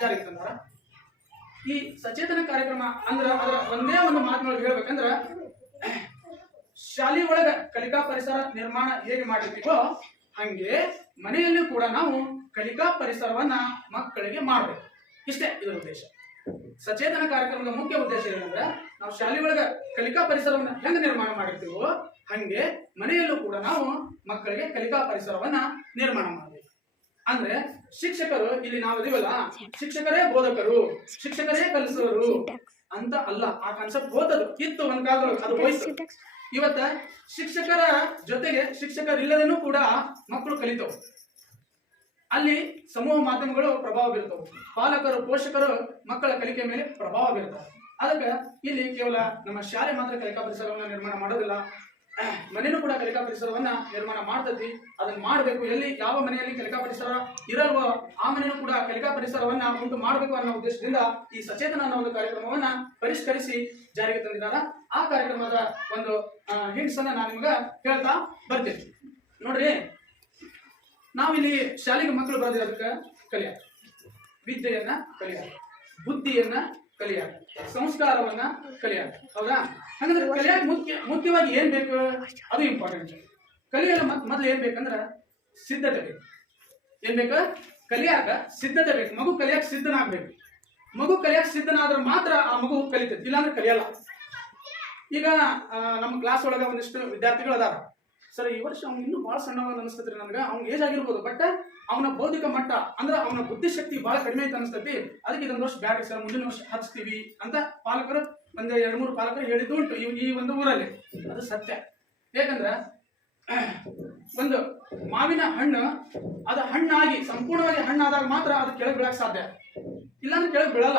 ಜಾರಿಗೆ ತಂದಾರ ಈ ಸಚೇತನ ಕಾರ್ಯಕ್ರಮ ಅಂದ್ರ ಅದರ ಒಂದೇ ಒಂದು ಮಾತಿನೊಳಗೆ ಹೇಳ್ಬೇಕಂದ್ರ, ಶಾಲೆ ಒಳಗ ಕಲಿಕಾ ಪರಿಸರ ನಿರ್ಮಾಣ ಹೇಗೆ ಮಾಡಿರ್ತೀವೋ ಹಂಗೆ ಮನೆಯಲ್ಲೂ ಕೂಡ ನಾವು ಕಲಿಕಾ ಪರಿಸರವನ್ನ ಮಕ್ಕಳಿಗೆ ಮಾಡಬೇಕು. ಇಷ್ಟೇ ಇದರ ಉದ್ದೇಶ. ಸಚೇತನ ಕಾರ್ಯಕ್ರಮದ ಮುಖ್ಯ ಉದ್ದೇಶ ಏನಂದ್ರೆ, ನಾವು ಶಾಲೆ ಕಲಿಕಾ ಪರಿಸರವನ್ನ ಹೆಂಗ್ ನಿರ್ಮಾಣ ಮಾಡಿರ್ತೀವೋ ಹಂಗೆ ಮನೆಯಲ್ಲೂ ಕೂಡ ನಾವು ಮಕ್ಕಳಿಗೆ ಕಲಿಕಾ ಪರಿಸರವನ್ನ ನಿರ್ಮಾಣ ಮಾಡಬೇಕು. ಅಂದ್ರೆ ಶಿಕ್ಷಕರು ಇಲ್ಲಿ ನಾವು ಇದೀವಲ್ಲ? ಶಿಕ್ಷಕರೇ ಬೋಧಕರು ಶಿಕ್ಷಕರೇ ಕಲಿಸುವರು ಅಂತ ಅಲ್ಲ ಆ ಕಾನ್ಸೆಪ್ಟ್ ಹೋದದು ಇತ್ತು ಒಂದ್ ಕಾಲ ಅದು ಹೋಯ್ತು. ಇವತ್ತ ಶಿಕ್ಷಕರ ಜೊತೆಗೆ ಶಿಕ್ಷಕರಿಲ್ಲದೇನೂ ಕೂಡ ಮಕ್ಕಳು ಕಲಿತವು. ಅಲ್ಲಿ ಸಮೂಹ ಮಾಧ್ಯಮಗಳು ಪ್ರಭಾವ ಬೀರ್ತವೆ. ಪಾಲಕರು ಪೋಷಕರು ಮಕ್ಕಳ ಕಲಿಕೆ ಮೇಲೆ ಪ್ರಭಾವ ಬೀರ್ತವೆ. ಅದಕ್ಕೆ ಇಲ್ಲಿ ಕೇವಲ ನಮ್ಮ ಶಾಲೆ ಮಾತ್ರ ಕಲಿಕಾ ಪರಿಸರವನ್ನು ನಿರ್ಮಾಣ ಮಾಡೋದಿಲ್ಲ. ಮನೆಯೂ ಕೂಡ ಕಲಿಕಾ ಪರಿಸರವನ್ನ ನಿರ್ಮಾಣ ಮಾಡ್ತೈತಿ. ಅದನ್ನ ಮಾಡಬೇಕು. ಎಲ್ಲಿ ಯಾವ ಮನೆಯಲ್ಲಿ ಕಲಿಕಾ ಪರಿಸರ ಇರಲ್ವೋ ಆ ಮನೆಯೂ ಕೂಡ ಕಲಿಕಾ ಪರಿಸರವನ್ನ ಉಂಟು ಮಾಡಬೇಕು ಅನ್ನೋ ಉದ್ದೇಶದಿಂದ ಈ ಸಚೇತನ ಅನ್ನೋ ಒಂದು ಕಾರ್ಯಕ್ರಮವನ್ನ ಪರಿಷ್ಕರಿಸಿ ಜಾರಿಗೆ ತಂದಿದ್ದಾರೆ. ಆ ಕಾರ್ಯಕ್ರಮದ ಒಂದು ಹಿಂಟ್ಸ್ ಅನ್ನ ನಾನು ನಿಮ್ಗೆ ಹೇಳ್ತಾ ಬರ್ತೇನೆ. ನೋಡ್ರಿ, ನಾವಿಲ್ಲಿ ಶಾಲೆಗೆ ಮಕ್ಕಳು ಬರೋದಿರೋದಕ್ಕೆ ಕಲಿಯ ವಿದ್ಯೆಯನ್ನ ಕಲಿಯ ಬುದ್ಧಿಯನ್ನ ಕಲಿಯಾಕ ಸಂಸ್ಕಾರವನ್ನ ಕಲಿಯಾಗ ಹೌದಾ? ಹಂಗಂದ್ರೆ ಕಲಿಯಾಗ ಮುಖ್ಯ ಮುಖ್ಯವಾಗಿ ಏನ್ ಬೇಕು? ಅದು ಇಂಪಾರ್ಟೆಂಟ್ ಕಲಿಯಲು ಮೊದ್ಲು ಏನ್ ಬೇಕಂದ್ರ ಸಿದ್ಧತೆ ಬೇಕು. ಏನ್ ಬೇಕು? ಕಲಿಯಾಕ ಸಿದ್ಧತೆ ಬೇಕು. ಮಗು ಕಲಿಯಾಕ ಸಿದ್ಧನಾಗ್ಬೇಕು. ಮಗು ಕಲಿಯಾಕ ಸಿದ್ಧನಾದ್ರೆ ಮಾತ್ರ ಆ ಮಗು ಕಲಿತೈತಿ. ಇಲ್ಲಾಂದ್ರೆ ಕಲಿಯಲ್ಲ. ಈಗ ನಮ್ಮ ಕ್ಲಾಸ್ ಒಳಗ ಒಂದಿಷ್ಟು ವಿದ್ಯಾರ್ಥಿಗಳು ಅದಾರ. ಸರ್, ಈ ವರ್ಷ ಅವ್ನು ಇನ್ನೂ ಬಹಳ ಸಣ್ಣವ ಅನಿಸ್ತೈತ್ರಿ ನನಗೆ, ಅವ್ನ ಏಜ್ ಆಗಿರ್ಬೋದು ಬಟ್ ಅವನ ಬೌದ್ಧಿಕ ಮಟ್ಟ, ಅಂದ್ರೆ ಅವನ ಬುದ್ಧಿಶಕ್ತಿ ಬಹಳ ಕಡಿಮೆ ಐತೆ ಅನಿಸ್ತೈತಿ. ಅದಕ್ಕೆ ಇದೊಂದು ವರ್ಷ ಬ್ಯಾಡ್ರಿ ಸರ್, ಮುಂದಿನ ವರ್ಷ ಹಚ್ತೀವಿ ಅಂತ ಪಾಲಕರು, ಒಂದು ಎರಡು ಮೂರು ಪಾಲಕರು ಹೇಳಿದ್ದು ಉಂಟು, ಈ ಈ ಒಂದು ಊರಲ್ಲಿ. ಅದು ಸತ್ಯ. ಯಾಕಂದ್ರೆ, ಒಂದು ಮಾವಿನ ಹಣ್ಣು, ಅದು ಹಣ್ಣಾಗಿ, ಸಂಪೂರ್ಣವಾಗಿ ಹಣ್ಣಾದಾಗ ಮಾತ್ರ ಅದು ಕೆಳಗೆ ಬೀಳಕ್ ಸಾಧ್ಯ. ಇಲ್ಲಾಂದ್ರೆ ಕೆಳಗೆ ಬೀಳಲ್ಲ.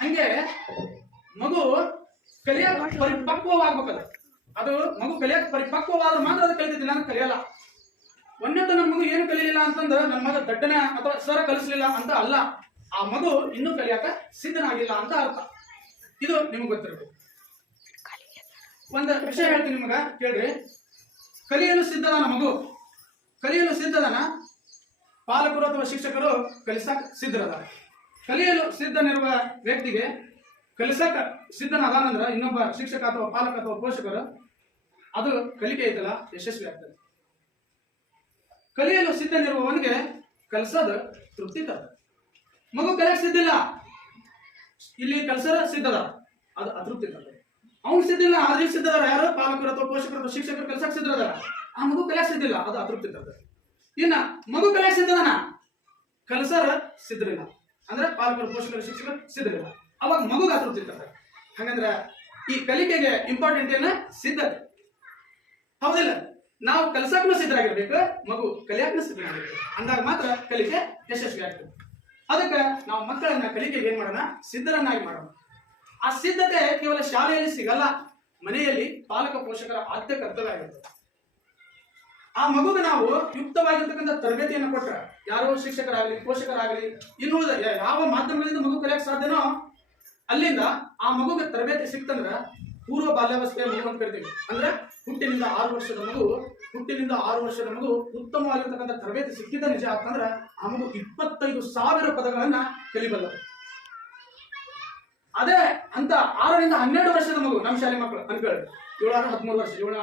ಹಂಗೆ ಮಗು ಕಲಿಯಾಗ ಪರಿಪಕ್ವವಾಗ್ಬೇಕದು ಅದು ಮಗು ಕಲಿಯಕ್ಕೆ ಪರಿಪಕ್ವವಾದ್ರೆ ಮಾತ್ರ ಅದು ಕಲಿತಿದ್ದಿಲ್ಲ ನಾನು ಕಲಿಯಲ್ಲ. ಒಂದೇ ನನ್ನ ಮಗು ಏನು ಕಲಿಯಲಿಲ್ಲ ಅಂತಂದ್ರೆ ನನ್ನ ಮಗ ದಡ್ಡನೆ ಅಥವಾ ಸರ ಕಲಿಸಲಿಲ್ಲ ಅಂತ ಅಲ್ಲ. ಆ ಮಗು ಇನ್ನೂ ಕಲಿಯಾಕ ಸಿದ್ಧನಾಗಿಲ್ಲ ಅಂತ ಅರ್ಥ. ಇದು ನಿಮಗೆ ಗೊತ್ತಿರಬೇಕು. ಒಂದು ವಿಷಯ ಹೇಳ್ತೀನಿ ನಿಮಗ, ಕೇಳ್ರಿ. ಕಲಿಯಲು ಸಿದ್ಧದಾನ ಮಗು, ಕಲಿಯಲು ಸಿದ್ಧದಾನ ಪಾಲಕರು ಅಥವಾ ಶಿಕ್ಷಕರು ಕಲಿಸಕ್ ಸಿದ್ಧರದಾರ. ಕಲಿಯಲು ಸಿದ್ಧನಿರುವ ವ್ಯಕ್ತಿಗೆ ಕಲಿಸಕ ಸಿದ್ಧನಾದಾನಂದ್ರ ಇನ್ನೊಬ್ಬ ಶಿಕ್ಷಕ ಅಥವಾ ಪಾಲಕ ಅಥವಾ ಪೋಷಕರು ಅದು ಕಲಿಕೆ ಐತಲ್ಲ, ಯಶಸ್ವಿ ಆಗ್ತದೆ. ಕಲಿಯಲು ಸಿದ್ಧನಿರುವವನಿಗೆ ಕಲಸದ ತೃಪ್ತಿ ತರ ಮಗು ಕಲಿಯಕ್ ಸಿದ್ಧಿಲ್ಲ ಇಲ್ಲಿ. ಕಲಸರ ಸಿದ್ಧದ, ಅದು ಅತೃಪ್ತಿ ತರ್ತದೆ ಅವ್ನು ಸಿದ್ಧಿಲ್ಲ ಆದ್ರೆ ಸಿದ್ಧದಾರ ಯಾರು ಪಾಲಕರು ಅಥವಾ ಪೋಷಕರು ಅಥವಾ ಶಿಕ್ಷಕರು ಕಲಸಕ್ ಸಿದ್ಧದಾರ ಆ ಮಗು ಕಲಿಯಕ್ ಸಿದ್ಧಿಲ್ಲ ಅದು ಅತೃಪ್ತಿ ತರ್ತದೆ ಇನ್ನ ಮಗು ಕಲಿಯಕ್ ಸಿದ್ಧದನ ಕಲಸರ ಸಿದ್ಧರಿಲ್ಲ ಅಂದ್ರೆ ಪಾಲಕರು, ಪೋಷಕರು, ಶಿಕ್ಷಕರು ಸಿದ್ಧರಿಲ್ಲ ಅವಾಗ ಮಗುಗೆ ಅತೃಪ್ತಿ ತರ್ತದೆ ಹಂಗಂದ್ರ ಈ ಕಲಿಕೆಗೆ ಇಂಪಾರ್ಟೆಂಟ್ ಏನ? ಸಿದ್ಧತೆ. ಹೌದಿಲ್ಲ. ನಾವು ಕಲಸಕ್ಕೂ ಸಿದ್ಧರಾಗಿರ್ಬೇಕು, ಮಗು ಕಲಿಯಕ್ಕೂ ಸಿದ್ಧರಾಗಿರ್ಬೇಕು. ಅಂದಾಗ ಮಾತ್ರ ಕಲಿಕೆ ಯಶಸ್ವಿ ಆಗ್ತದೆ ಅದಕ್ಕೆ ನಾವು ಮಕ್ಕಳನ್ನ ಕಲಿಕೆಗೆ ಏನ್ ಮಾಡೋಣ? ಸಿದ್ಧರನ್ನಾಗಿ ಮಾಡೋಣ. ಆ ಸಿದ್ಧತೆ ಕೇವಲ ಶಾಲೆಯಲ್ಲಿ ಸಿಗಲ್ಲ, ಮನೆಯಲ್ಲಿ ಪಾಲಕ ಪೋಷಕರ ಆದ್ಯ ಕರ್ತವ್ಯ ಆಗಿರ್ತದೆ ಆ ಮಗುಗೆ ನಾವು ಯುಕ್ತವಾಗಿರ್ತಕ್ಕಂಥ ತರಬೇತಿಯನ್ನು ಕೊಟ್ಟರೆ ಯಾರೋ ಶಿಕ್ಷಕರಾಗಲಿ, ಪೋಷಕರಾಗಲಿ, ಇನ್ನು ಉಳಿದ ಯಾ- ಯಾವ ಮಾಧ್ಯಮಗಳಿಂದ ಮಗು ಕಲಿಯಕ್ಕೆ ಸಾಧ್ಯನೋ, ಅಲ್ಲಿಂದ ಆ ಮಗುಗೆ ತರಬೇತಿ ಸಿಕ್ತಂದ್ರ ಪೂರ್ವ ಬಾಲ್ಯಾವಸ್ಥೆಯ ಮಗು ಅಂತ ಕರಿತೀವಿ. ಅಂದ್ರೆ ಹುಟ್ಟಿನಿಂದ ಆರು ವರ್ಷದ ಮಗು, ಹುಟ್ಟಿನಿಂದ ಆರು ವರ್ಷದ ಮಗು ಉತ್ತಮವಾಗಿರ್ತಕ್ಕಂಥ ತರಬೇತಿ ಸಿಕ್ಕಿದ ನಿಜ ಅಂತಂದ್ರೆ ಆ ಮಗು ಇಪ್ಪತ್ತೈದು ಸಾವಿರ ಪದಗಳನ್ನ ಕಲಿಬಲ್ಲದು ಅದೇ ಅಂತ ಆರರಿಂದ ಹನ್ನೆರಡು ವರ್ಷದ ಮಗು, ನಮ್ಮ ಶಾಲೆ ಮಕ್ಕಳು ಅನ್ಕೊಳ್ಳಿ. ಏಳಾರು ಹದಿಮೂರು ವರ್ಷ, ಏಳು,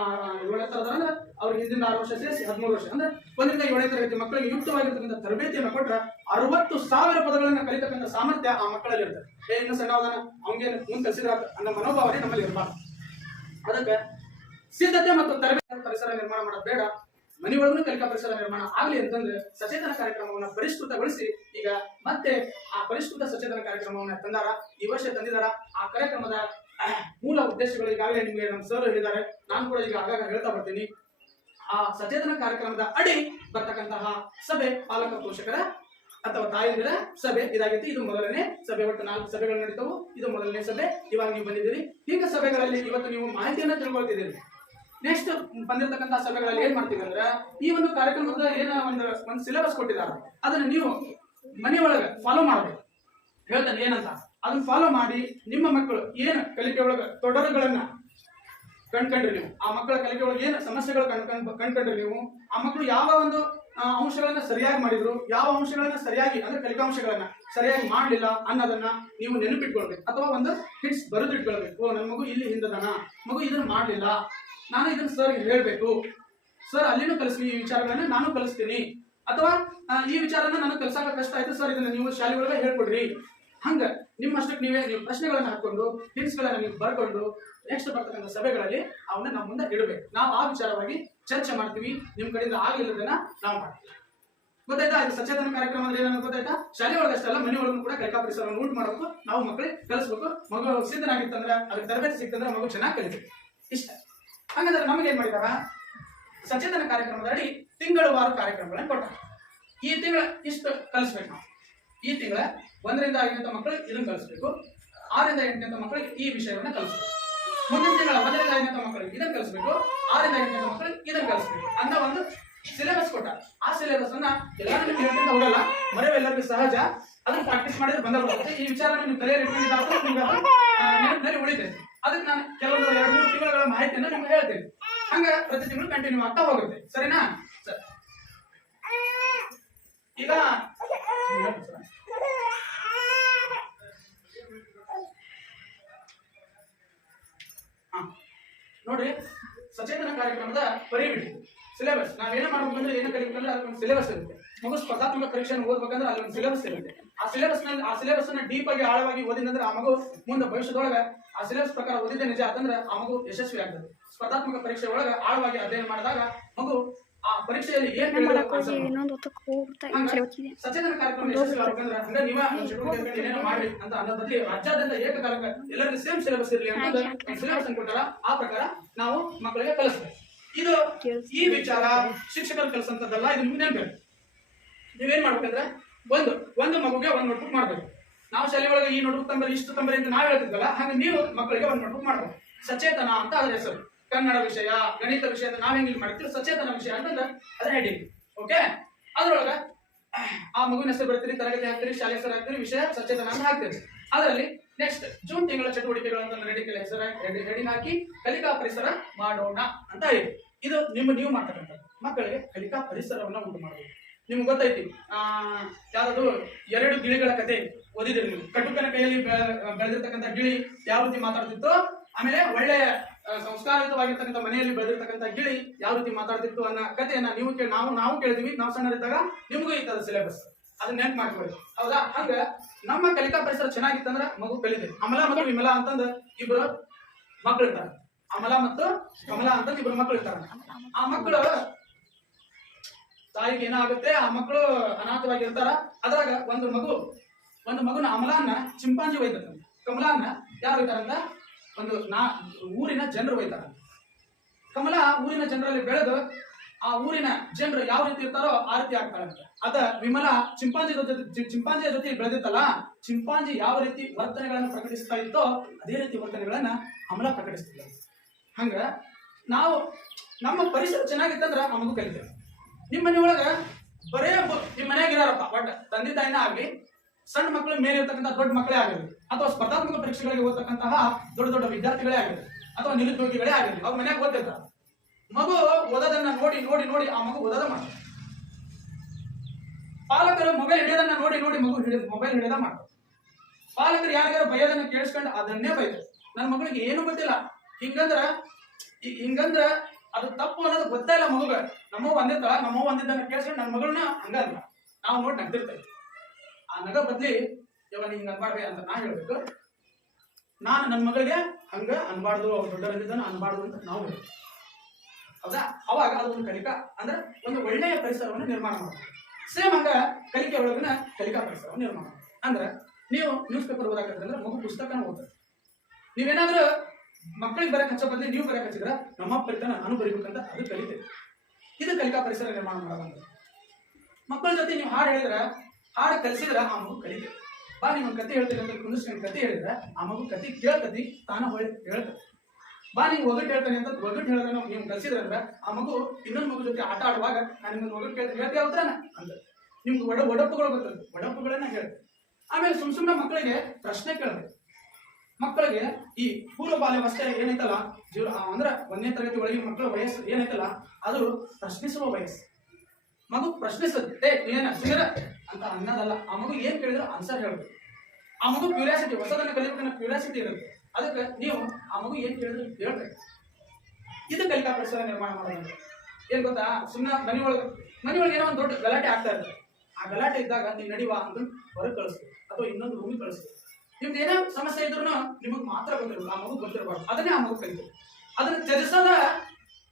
ಏಳನೇ ಅಂದ್ರೆ ಅವ್ರಿಗೆ ಹಿಂದಿನ ಆರು ವರ್ಷ ಸೇರಿಸಿ ಹದಿಮೂರು ವರ್ಷ. ಅಂದ್ರೆ ಒಂದರಿಂದ ಏಳನೇ ತರಗತಿ ಮಕ್ಕಳಿಗೆ ಯುಕ್ತವಾಗಿರ್ತಕ್ಕಂಥ ತರಬೇತಿಯನ್ನು ಕೊಟ್ಟರೆ ಅರವತ್ತು ಸಾವಿರ ಪದಗಳನ್ನ ಕಲಿತಕ್ಕಂಥ ಸಾಮರ್ಥ್ಯ ಆ ಮಕ್ಕಳಲ್ಲಿ ಇರ್ತದೆ. ಏ, ಇನ್ನು ಸಣ್ಣವದಾನ ಅವನಿಗೆ ಮುಂದೆ ಕಲಿಸಿದ ಅನ್ನೋ ಮನೋಭಾವನೆ ನಮ್ಮಲ್ಲಿ ಇರಬಾರ್ದು. ಅದಕ್ಕೆ ಸಿದ್ಧತೆ ಮತ್ತು ತರಬೇತಿ ಪರಿಸರ ನಿರ್ಮಾಣ ಮಾಡೋದು ಬೇಡ. ಮನೆಯೊಳಗೂ ಕಲಿಕಾ ಪರಿಸರ ನಿರ್ಮಾಣ ಆಗಲಿ ಅಂತಂದ್ರೆ ಸಚೇತನ ಕಾರ್ಯಕ್ರಮವನ್ನ ಪರಿಷ್ಕೃತಗೊಳಿಸಿ ಈಗ ಮತ್ತೆ ಆ ಪರಿಷ್ಕೃತ ಸಚೇತನ ಕಾರ್ಯಕ್ರಮವನ್ನು ತಂದಾರ, ಈ ವರ್ಷ ತಂದಿದಾರ. ಆ ಕಾರ್ಯಕ್ರಮದ ಮೂಲ ಉದ್ದೇಶಗಳು ಈಗಾಗಲೇ ನಿಮಗೆ ನಮ್ಮ ಸರ್ ಹೇಳಿದ್ದಾರೆ. ನಾನು ಕೂಡ ಈಗ ಆಗಾಗ ಹೇಳ್ತಾ ಬರ್ತೀನಿ. ಆ ಸಚೇತನ ಕಾರ್ಯಕ್ರಮದ ಅಡಿ ಬರ್ತಕ್ಕಂತಹ ಸಭೆ ಪಾಲಕ ಪೋಷಕರ ಅಥವಾ ತಾಯಂದಿರ ಸಭೆ ಇದಾಗಿತ್ತು. ಇದು ಮೊದಲನೇ ಸಭೆ. ಒಟ್ಟು ನಾಲ್ಕು ಸಭೆಗಳು ನಡೀತವು. ಇದು ಮೊದಲನೇ ಸಭೆ. ಇವಾಗ ನೀವು ಬಂದಿದ್ದೀರಿ. ಈಗ ಸಭೆಗಳಲ್ಲಿ ಇವತ್ತು ನೀವು ಮಾಹಿತಿಯನ್ನ ತಿಳ್ಕೊಳ್ತಿದ್ದೀರಿ. ನೆಕ್ಸ್ಟ್ ಬಂದಿರತಕ್ಕಂತಹ ಸಭೆಗಳಲ್ಲಿ ಏನ್ ಮಾಡ್ತೀವಿ ಅಂದ್ರೆ, ಈ ಒಂದು ಕಾರ್ಯಕ್ರಮದ ಏನ ಒಂದು ಒಂದು ಸಿಲೆಬಸ್ ಕೊಟ್ಟಿದ್ದಾರೆ. ಅದನ್ನ ನೀವು ಮನೆಯೊಳಗೆ ಫಾಲೋ ಮಾಡ್ಬೇಕು. ಹೇಳ್ತಾನೆ ಏನಂತ. ಅದನ್ನ ಫಾಲೋ ಮಾಡಿ ನಿಮ್ಮ ಮಕ್ಕಳು ಏನು ಕಲಿಕೆ ಒಳಗ ತೊಡರುಗಳನ್ನ ಕಂಡ್ಕೊಂಡ್ರಿ ನೀವು. ಆ ಮಕ್ಕಳ ಕಲಿಕೆ ಒಳಗೆ ಏನು ಸಮಸ್ಯೆಗಳು ಕಂಡ್ಕೊಂಡ್ ಕಂಡ್ಕೊಂಡ್ರಿ ನೀವು? ಆ ಮಕ್ಕಳು ಯಾವ ಒಂದು ಅಂಶಗಳನ್ನ ಸರಿಯಾಗಿ ಮಾಡಿದ್ರು, ಯಾವ ಅಂಶಗಳನ್ನ ಸರಿಯಾಗಿ, ಅಂದ್ರೆ ಕಲಿಕಾಂಶಗಳನ್ನ ಸರಿಯಾಗಿ ಮಾಡಲಿಲ್ಲ ಅನ್ನೋದನ್ನ ನೀವು ನೆನಪಿಟ್ಕೊಳ್ಬೇಕು. ಅಥವಾ ಒಂದು ಹಿಟ್ಸ್ ಬರೆದು ಇಟ್ಕೊಳ್ಬೇಕು ನನ್ನ ಮಗು ಇಲ್ಲಿ ಹಿಂದದನ. ಮಗು ಇದನ್ನ ಮಾಡಲಿಲ್ಲ. ನಾನು ಇದನ್ನ ಸರ್ ಹೇಳಬೇಕು. ಸರ್ ಅಲ್ಲಿನೂ ಕಲಿಸಿ ಈ ವಿಚಾರಗಳನ್ನ ನಾನು ಕಲಿಸ್ತೀನಿ. ಅಥವಾ ಈ ವಿಚಾರನ ನನಗೆ ಕಲ್ಸಾಕ ಕಷ್ಟ ಆಯ್ತು ಸರ್ ಇದನ್ನ ನೀವು ಶಾಲೆಗಳಿಗೆ ಹೇಳ್ಕೊಡ್ರಿ. ಹಂಗ. ನಿಮ್ಮಷ್ಟಕ್ಕೆ ನೀವೇ ನೀವು ಪ್ರಶ್ನೆಗಳನ್ನ ಹಾಕೊಂಡು ಟಿಪ್ಸ್ಗಳನ್ನು ನೀವು ಬರ್ಕೊಂಡು ನೆಕ್ಸ್ಟ್ ಬರ್ತಕ್ಕಂಥ ಸಭೆಗಳಲ್ಲಿ ಅವನ್ನ ನಮ್ಮ ಮುಂದೆ ಇಡಬೇಕು. ನಾವು ಆ ವಿಚಾರವಾಗಿ ಚರ್ಚೆ ಮಾಡ್ತೀವಿ. ನಿಮ್ಮ ಕಡೆಯಿಂದ ಆಗಿಲ್ಲದನ್ನ ನಾವು ಮಾಡ್ತೀವಿ. ಗೊತ್ತಾಯ್ತಾ? ಇದು ಸಚೇತನ ಕಾರ್ಯಕ್ರಮ ಅಂದ್ರೆ ಏನಂತ ಗೊತ್ತಾಯ್ತಾ? ಶಾಲೆ ಒಳಗಷ್ಟೇ ಅಲ್ಲ ಮನೆ ಒಳಗೂ ಕೂಡ ಕಲಿಕಾ ಪರಿಸರವನ್ನು ಊಟ ಮಾಡಬೇಕು. ನಾವು ಮಕ್ಕಳಿಗೆ ಕಲಿಸ್ಬೇಕು. ಮಗು ಸಿದ್ಧನಾಗಿತ್ತಂದ್ರೆ, ಅದಕ್ಕೆ ತರಬೇತಿ ಸಿಕ್ತಂದ್ರೆ ಮಗು ಚೆನ್ನಾಗಿ ಕಲಿಬೇಕು ಇಷ್ಟ. ಹಾಗಾದ್ರೆ ನಮಗೆ ಏನ್ ಮಾಡಿದಾರ? ಸಚೇತನ ತಿಂಗಳು ವಾರ ಕಾರ್ಯಕ್ರಮಗಳನ್ನ ಕೊಟ್ಟ ಈ ತಿಂಗಳ ಇಷ್ಟು ಕಲಿಸ್ಬೇಕು ನಾವು. ಈ ತಿಂಗಳ ಒಂದರಿಂದ ಐದನೇ ಮಕ್ಕಳಿಗೆ ಇದನ್ನು ಕಲಿಸ್ಬೇಕು. ಆರರಿಂದ ಎಂಟನೇ ಮಕ್ಕಳಿಗೆ ಈ ವಿಷಯವನ್ನ ಕಲಿಸ್ಬೇಕು. ಮುಂದಿನ ತಿಂಗಳ ಒಂದರಿಂದ ಐದನೇ ಮಕ್ಕಳಿಗೆ ಇದನ್ನು ಕಲಿಸ್ಬೇಕು. ಆರರಿಂದ ಎಂಟನೇ ಮಕ್ಕಳಿಗೆ ಇದನ್ನು ಕಲಿಸ್ಬೇಕು. ಅಂತ ಒಂದು ಸಿಲೆಬಸ್ ಕೊಟ್ಟ. ಆ ಸಿಲೆಬಸ್ ಅನ್ನ ಎಲ್ಲರೂ ಹೇಳ್ಕೊಂಡು ಹೋಗಲ್ಲ ಮರೆಯೋ ಎಲ್ಲರಿಗೂ ಸಹಜ. ಅದನ್ನ ಪ್ರಾಕ್ಟೀಸ್ ಮಾಡಿದ್ರೆ ಬಂದ ಬರುತ್ತೆ ಈ ವಿಚಾರ ನಿಮ್ಮ ತಲೆಯಲ್ಲಿ ನೆನಪಿನಲ್ಲಿ ಉಳಿತೈತೆ. ಅದಕ್ಕೆ ನಾನು ಕೆಲವೊಂದು ಎರಡು, ಮೂರು ತಿಂಗಳ ಮಾಹಿತಿಯನ್ನು ನಿಮ್ಗೆ ಹೇಳ್ತೇನೆ. ಹಂಗ ಪ್ರತಿ ತಿಂಗಳು ಕಂಟಿನ್ಯೂ ಆಗ್ತಾ ಹೋಗುತ್ತೆ ಸರಿನಾ ಸರಿ ಈಗ ಹಾ. ನೋಡ್ರಿ ಸಚೇತನ ಕಾರ್ಯಕ್ರಮದ ಪರಿಮಿತಿ ಸಿಲೆಬಸ್ ನಾವೇನೇ ಮಾಡ್ಬೇಕಂದ್ರೆ ಏನೋ ಕಲಿಬೇಕಂದ್ರೆ ಅದಕ್ಕೊಂದು ಸಿಲೆಬಸ್ ಇರುತ್ತೆ ಮಗು ಪರೀಕ್ಷೆಯನ್ನು ಓದ್ಬೇಕಂದ್ರೆ ಅಲ್ಲಿ ಒಂದು ಸಿಲೆಬಸ್ ಇರುತ್ತೆ. ಆ ಸಿಲೆಬಸ್ನಲ್ಲಿ ಆ ಸಿಲೆಬಸ್ ಅನ್ನ ಡೀಪ್ ಆಗಿ ಆಳವಾಗಿ ಓದಿದಂದ್ರೆ ಆ ಮಗು ಮುಂದೆ ಭವಿಷ್ಯದೊಳಗೆ ಆ ಸಿಲೆಬಸ್ ಪ್ರಕಾರ ಓದಿದ್ದೆ ನಿಜ ಅಂತಂದ್ರೆ ಆ ಮಗು ಯಶಸ್ವಿ ಆಗ್ತದೆ. ಸ್ಪರ್ಧಾತ್ಮಕ ಪರೀಕ್ಷೆ ಒಳಗೆ ಆಳವಾಗಿ ಅಧ್ಯಯನ ಮಾಡಿದಾಗ ಮಗು ಆ ಪರೀಕ್ಷೆಯಲ್ಲಿ ಏನ್ ಸಚೇತನ ಕಾರ್ಯಕ್ರಮ ಯಶಸ್ವಿ ಅಂದ್ರೆ ನೀವ ಒಂದ್ ಚಟುವಟಿಕೆ ಏನೇನೋ ಮಾಡ್ರಿ ಅಂತ ಅನ್ನೋ ಬದಲಿ ರಾಜ್ಯಾದ್ಯಂತ ಏಕಕಾಲಕ ಎಲ್ಲರಿಗೂ ಸೇಮ್ ಸಿಲೆಬಸ್ ಇರಲಿ ಅಂತ ಸಿಲೆಬಸ್ ಕೊಟ್ಟಾರ. ಆ ಪ್ರಕಾರ ನಾವು ಮಕ್ಕಳಿಗೆ ಕಲಿಸ್ಬೇಕು. ಇದು ಈ ವಿಚಾರ ಶಿಕ್ಷಕರು ಕಲಿಸಂತದ್ದಲ್ಲ ಇದು ಮುಂದೆ ನೆನಪು ನೀವೇನ್ ಮಾಡ್ಬೇಕಂದ್ರೆ ಒಂದು ಒಂದು ಮಗುಗೆ ಒಂದು ನೋಟ್ಬುಕ್ ಮಾಡ್ಬೇಕು. ನಾವು ಶಾಲೆ ಒಳಗೆ ಈ ನೋಟ್ಬುಕ್ ತಂಬರಿ ಇಷ್ಟು ತಂಬರಿ ಅಂತ ನಾವು ಹೇಳ್ತಿದ್ವಲ್ಲ, ಹಾಗೆ ನೀವು ಮಕ್ಕಳಿಗೆ ಒಂದು ನೋಟ್ಬುಕ್ ಮಾಡ್ಬೇಕು. ಸಚೇತನ ಅಂತ ಅದ್ರ ಹೆಸರು. ಕನ್ನಡ ವಿಷಯ, ಗಣಿತ ವಿಷಯ ಅಂತ ನಾವ್ ಹೆಂಗ್ ಮಾಡ್ತೀವಿ? ಸಚೇತನ ವಿಷಯ ಅಂತಂದ್ರೆ ಅದ್ರ ಹೆಡಿಂಗ್ ಓಕೆ ಅದ್ರೊಳಗ ಆ ಮಗುವಿನ ಹೆಸರು ಬರ್ತೀರಿ ತರಗತಿ ಹಾಕ್ತೀರಿ, ಶಾಲೆ ಹೆಸರು ಹಾಕ್ತೀರಿ, ವಿಷಯ ಸಚೇತನ ಅಂತ ಹಾಕ್ತೀರಿ. ಅದರಲ್ಲಿ ನೆಕ್ಸ್ಟ್ ಜೂನ್ ತಿಂಗಳ ಚಟುವಟಿಕೆಗಳು ಅಂತ ರೆಡಿಕಲ್ ಹೆಸರ ಹೆಡಿಂಗ್ ಹಾಕಿ ಕಲಿಕಾ ಪರಿಸರ ಮಾಡೋಣ ಅಂತ ಹೇಳಿ. ಇದು ನಿಮ್ಮ, ನೀವು ಮಾಡ್ತಕ್ಕಂಥದ್ದು. ಮಕ್ಕಳಿಗೆ ಕಲಿಕಾ ಪರಿಸರವನ್ನ ಉಂಟು ಮಾಡಬೇಕು. ನಿಮ್ಗೆ ಗೊತ್ತೈತಿ. ಆ ಎರಡು ಗಿಳಿಗಳ ಕತೆ ಓದಿದ್ರಿ ನೀವು. ಕಟುಕನ ಕೈಯಲ್ಲಿ ಬೆಳೆದಿರ್ತಕ್ಕಂಥ ಗಿಳಿ ಯಾವ ರೀತಿ ಮಾತಾಡ್ತಿತ್ತು? ಆಮೇಲೆ ಒಳ್ಳೆಯ ಸಂಸ್ಕಾರಯುತವಾಗಿರ್ತಕ್ಕಂಥ ಮನೆಯಲ್ಲಿ ಬೆಳೆದಿರ್ತಕ್ಕಂಥ ಗಿಳಿ ಯಾವ ರೀತಿ ಮಾತಾಡ್ತಿತ್ತು ಅನ್ನೋ ಕಥೆಯನ್ನ ನೀವು ನಾವು ನಾವು ಕೇಳಿದ್ವಿ. ನಾವು ಸಣ್ಣರಿದ್ದಾಗ ನಿಮಗೂ ತರ ಸಿಲೆಬಸ್ ಅದನ್ನ ನೆನ್ಪು ಮಾಡ್ಕೊಳ್ಳಿ. ಹೌದಾ? ಹಂಗ ನಮ್ಮ ಕಲಿಕಾ ಪರಿಸರ ಚೆನ್ನಾಗಿತ್ತಂದ್ರ ಮಗು ಕಲಿತೈತಿ. ಅಮಲ ಮತ್ತು ವಿಮಲ ಅಂತಂದ ಇಬ್ರು ಮಕ್ಳು ಇರ್ತಾರೆ ಅಮಲ ಮತ್ತು ಕಮಲ ಅಂತಂದ್ ಇಬ್ರು ಮಕ್ಳು ಇರ್ತಾರೆ ಆ ಮಕ್ಕಳು ತಾಯಿಗೆ ಏನಾಗುತ್ತೆ? ಆ ಮಕ್ಕಳು ಅನಾಥವಾಗಿರ್ತಾರ ಅದ್ರಾಗ ಒಂದು ಮಗು, ಒಂದು ಮಗುನ ಅಮಲಾನ್ನ ಚಿಂಪಾಂಜಿ ಒಯ್ತಾರ ಕಮಲಾನ್ನ ಯಾರು ಒಯ್ತಾರಂತ? ಒಂದು ನಾ, ಊರಿನ ಜನರು ಒಯ್ತಾರ ಕಮಲ ಊರಿನ ಜನರಲ್ಲಿ ಬೆಳೆದು ಆ ಊರಿನ ಜನರು ಯಾವ ರೀತಿ ಇರ್ತಾರೋ ಆ ರೀತಿ ಆಗ್ತಾರಂತೆ. ಅದ ವಿಮಲ ಚಿಂಪಾಂಜಿ ಜೊತೆ ಚಿಂಪಾಂಜಿಯ ಜೊತೆ ಬೆಳೆದಿತ್ತಲ್ಲ, ಚಿಂಪಾಂಜಿ ಯಾವ ರೀತಿ ವರ್ತನೆಗಳನ್ನು ಪ್ರಕಟಿಸ್ತಾ ಇತ್ತೋ ಅದೇ ರೀತಿ ವರ್ತನೆಗಳನ್ನ ಅಮಲ ಪ್ರಕಟಿಸ್ತಿದ್ದ ಹಂಗ ನಾವು ನಮ್ಮ ಪರಿಸರ ಚೆನ್ನಾಗಿತ್ತಂದ್ರೆ ನಮಗೂ ಮಗು ಕಲಿತೇವೆ. ನಿಮ್ಮ ಮನೆಯೊಳಗ ಬರೇ ಬ- ನಿಮ್ಮ ಮನ್ಯಾಗ ಇರಾರಪ್ಪ ಬಟ್ ತಂದೆ ತಾಯಿನ ಆಗ್ಲಿ, ಸಣ್ಣ ಮಕ್ಕಳು ಮೇಲೆ ಇರ್ತಕ್ಕಂಥ ದೊಡ್ಡ ಮಕ್ಕಳೇ ಆಗಲಿ, ಅಥವಾ ಸ್ಪರ್ಧಾತ್ಮಕ ಪರೀಕ್ಷೆಗಳಿಗೆ ಓದ್ತಕ್ಕಂತಹ ದೊಡ್ಡ ದೊಡ್ಡ ವಿದ್ಯಾರ್ಥಿಗಳೇ ಆಗಲಿ, ಅಥವಾ ನಿರುದ್ಯೋಗಿಗಳೇ ಆಗಿರಲಿ ಅವ್ರ ಮನ್ಯಾಗ ಓದ್ತಿರ್ತಾರೆ. ಮಗು ಓದೋದನ್ನ ನೋಡಿ ನೋಡಿ ನೋಡಿ, ಆ ಮಗು ಓದೋದ ಮಾಡ್ತಾರೆ ಪಾಲಕರು ಮೊಬೈಲ್ ಹಿಡಿಯೋದನ್ನ ನೋಡಿ ನೋಡಿ ಮಗು ಹಿಡಿದ ಮೊಬೈಲ್ ಹಿಡಿಯೋದ ಮಾಡ್ತಾರೆ ಪಾಲಕರು ಯಾರಿಗಾರ ಭಯದನ್ನ ಕೇಳಿಸ್ಕೊಂಡು ಅದನ್ನೇ ಬೈತಾರೆ. ನನ್ನ ಮಗಳಿಗೆ ಏನು ಗೊತ್ತಿಲ್ಲ. ಹಿಂಗಂದ್ರ ಹಿಂಗಂದ್ರ ಅದು ತಪ್ಪು ಅನ್ನೋದು ಗೊತ್ತೇ ಇಲ್ಲ ಮಗುಗ. ನಮ್ಮ ಒಂದಿರ್ತಾಳ ನಮ್ಮ ಒಂದಿದ್ದನ್ನ ಕೇಳಿಸ್ಕೊಂಡು ನನ್ನ ಮಗಳನ್ನ ಹಂಗಲ್ಲ ನಾವು ನೋಡಿ ನಗ್ದಿರ್ತೇವೆ. ಆ ನಗ ಬದ್ಲಿ ಯವ ನೀ ಅನ್ಬಾರ್ದೆ ಅಂತ ನಾ ಹೇಳ್ಬೇಕು. ನಾನು ನನ್ನ ಮಗಳಿಗೆ ಹಂಗ ಅನ್ಬಾರ್ದು ಅವ್ರು ದೊಡ್ಡವರಿದ್ದಾನ ಅನ್ಬಾರ್ದು ಅಂತ ನಾವು ಹೇಳ್ಬೇಕು. ಹೌದಾ? ಅವಾಗ ಅದು ಒಂದು ಕಲಿಕಾ, ಅಂದ್ರೆ ಒಂದು ಒಳ್ಳೆಯ ಪರಿಸರವನ್ನು ನಿರ್ಮಾಣ ಮಾಡ್ತೀವಿ ಸೇಮ್ ಹಂಗ ಕಲಿಕೆ ಒಳಗಿನ ಕಲಿಕಾ ಪರಿಸರವನ್ನು ನಿರ್ಮಾಣ ಅಂದ್ರೆ ನೀವು ನ್ಯೂಸ್ ಪೇಪರ್ ಓದಾಕತ್ತಂದ್ರೆ ಮಗು ಪುಸ್ತಕನ ಓದ್ತಾರೆ. ನೀವೇನಾದ್ರೂ ಮಕ್ಕಳಿಗೆ ಬರಕ್ಕೆ ಹಚ್ಚ ಬದ್ಲಿ ನೀವು ಬರಕ್ಕೆ ಹಚ್ಚಿದ್ರೆ ನಮ್ಮ ಪರಿತನ ನಾನು ಬರೀಬೇಕಂತ ಅದು ಕಲಿತೇವೆ. ಇದು ಕಲಿಕಾ ಪರಿಸರ ನಿರ್ಮಾಣ ಮಾಡೋದಂತ ಮಕ್ಕಳ ಜೊತೆ ನೀವು ಹಾಡು ಹೇಳಿದ್ರೆ, ಹಾಡು ಕಲಿಸಿದ್ರೆ ಆ ಮಗು ಕಲಿತೆ. ಬಾ ಒಂದು ಕತೆ ಹೇಳ್ತೀರಿ ಅಂತ ಕತೆ ಹೇಳಿದ್ರೆ ಆ ಮಗು ಕತೆ ಕೇಳ್ತತಿ, ತಾನು ಹೊಳಿ ಹೇಳ್ತದೆ ಬಾ, ನೀವು ಒಗಟ್ಟು ಹೇಳ್ತಾನೆ ಅಂತ ಒಗಟ್ಟು ಹೇಳಿದ್ರೆ ನಾವು ನೀವು ಕಲಿಸಿದ್ರಂದ್ರ ಆ ಮಗು ಇನ್ನೊಂದು ಮಗು ಜೊತೆ ಆಟ ಆಡುವಾಗ ನಾನು ನಿಮ್ಮ ಒಗಟ್ಟು ಕೇಳ್ತೀನಿ. ಹೇಳ್ತೀವಿ ಹೋಗ್ತಾನೆ ಅಂತ ನಿಮ್ಗೆ ಒಡ, ಒಡಪುಗಳು ಬರ್ತದೆ. ಒಡಪುಗಳನ್ನ ಹೇಳ್ತೀವಿ ಆಮೇಲೆ ಸುಮ್ ಸುಮ್ಮನೆ ಮಕ್ಕಳಿಗೆ ಪ್ರಶ್ನೆ ಕೇಳಬೇಕು ಮಕ್ಕಳಿಗೆ ಈ ಪೂರ್ವ ಬಾಲ್ಯವಷ್ಟೇ ಏನೈತಲ್ಲ ಜೀವ ಅಂದ್ರೆ ಒಂದನೇ ತರಗತಿ ಒಳಗಿನ ಮಕ್ಕಳ ವಯಸ್ಸು ಏನೈತಲ್ಲ ಅದು ಪ್ರಶ್ನಿಸುವ ವಯಸ್ಸು. ಮಗು ಪ್ರಶ್ನಿಸುತ್ತೆ, ಏನ ಸಿಗರ ಅಂತ ಅನ್ನೋದಲ್ಲ. ಆ ಮಗು ಏನ್ ಕೇಳಿದ್ರು? ಆನ್ಸರ್ ಹೇಳ್ಬೇಕು. ಆ ಮಗು ಕ್ಯೂರಿಯಾಸಿಟಿ ಹೊಸದನ್ನ ಕಲಿಯೋದನ್ನ ಕ್ಯೂರಿಯಾಸಿಟಿ ಇರುತ್ತೆ. ಅದಕ್ಕೆ ನೀವು ಆ ಮಗು ಏನ್ ಕೇಳಿದ್ರು ಹೇಳ್ಬೇಕು. ಇದು ಕಲಿಕಾ ಪರಿಸರ ನಿರ್ಮಾಣ ಮಾಡೋದು. ಏನ್ ಗೊತ್ತಾ? ಸುಮ್ಮನೆ ಮನೆ ಒಳಗೆ ಮನೆ ಒಳಗೆ ಏನೋ ಒಂದು ದೊಡ್ಡ ಗಲಾಟೆ ಆಗ್ತಾ ಇರುತ್ತೆ. ಆ ಗಲಾಟೆ ಇದ್ದಾಗ ನೀವು ನಡಿವಾ ಅಂತ ಹೊರಗೆ ಕಳಿಸ್ತು ಅಥವಾ ಇನ್ನೊಂದು ರೂಮಿಗೆ ಕಳಿಸ್ಬೇಕು ನಿಮ್ದು ಏನೇ ಸಮಸ್ಯೆ ಇದ್ರು ನಿಮಗೆ ಮಾತ್ರ ಗೊತ್ತಿರಬಹುದು ಆ ಮಗು ಗೊತ್ತಿರಬಾರ್ದು. ಅದನ್ನೇ ಆ ಮಗು ಕಲಿತು. ಅದನ್ನ ತ್ಯಜಿಸೋದ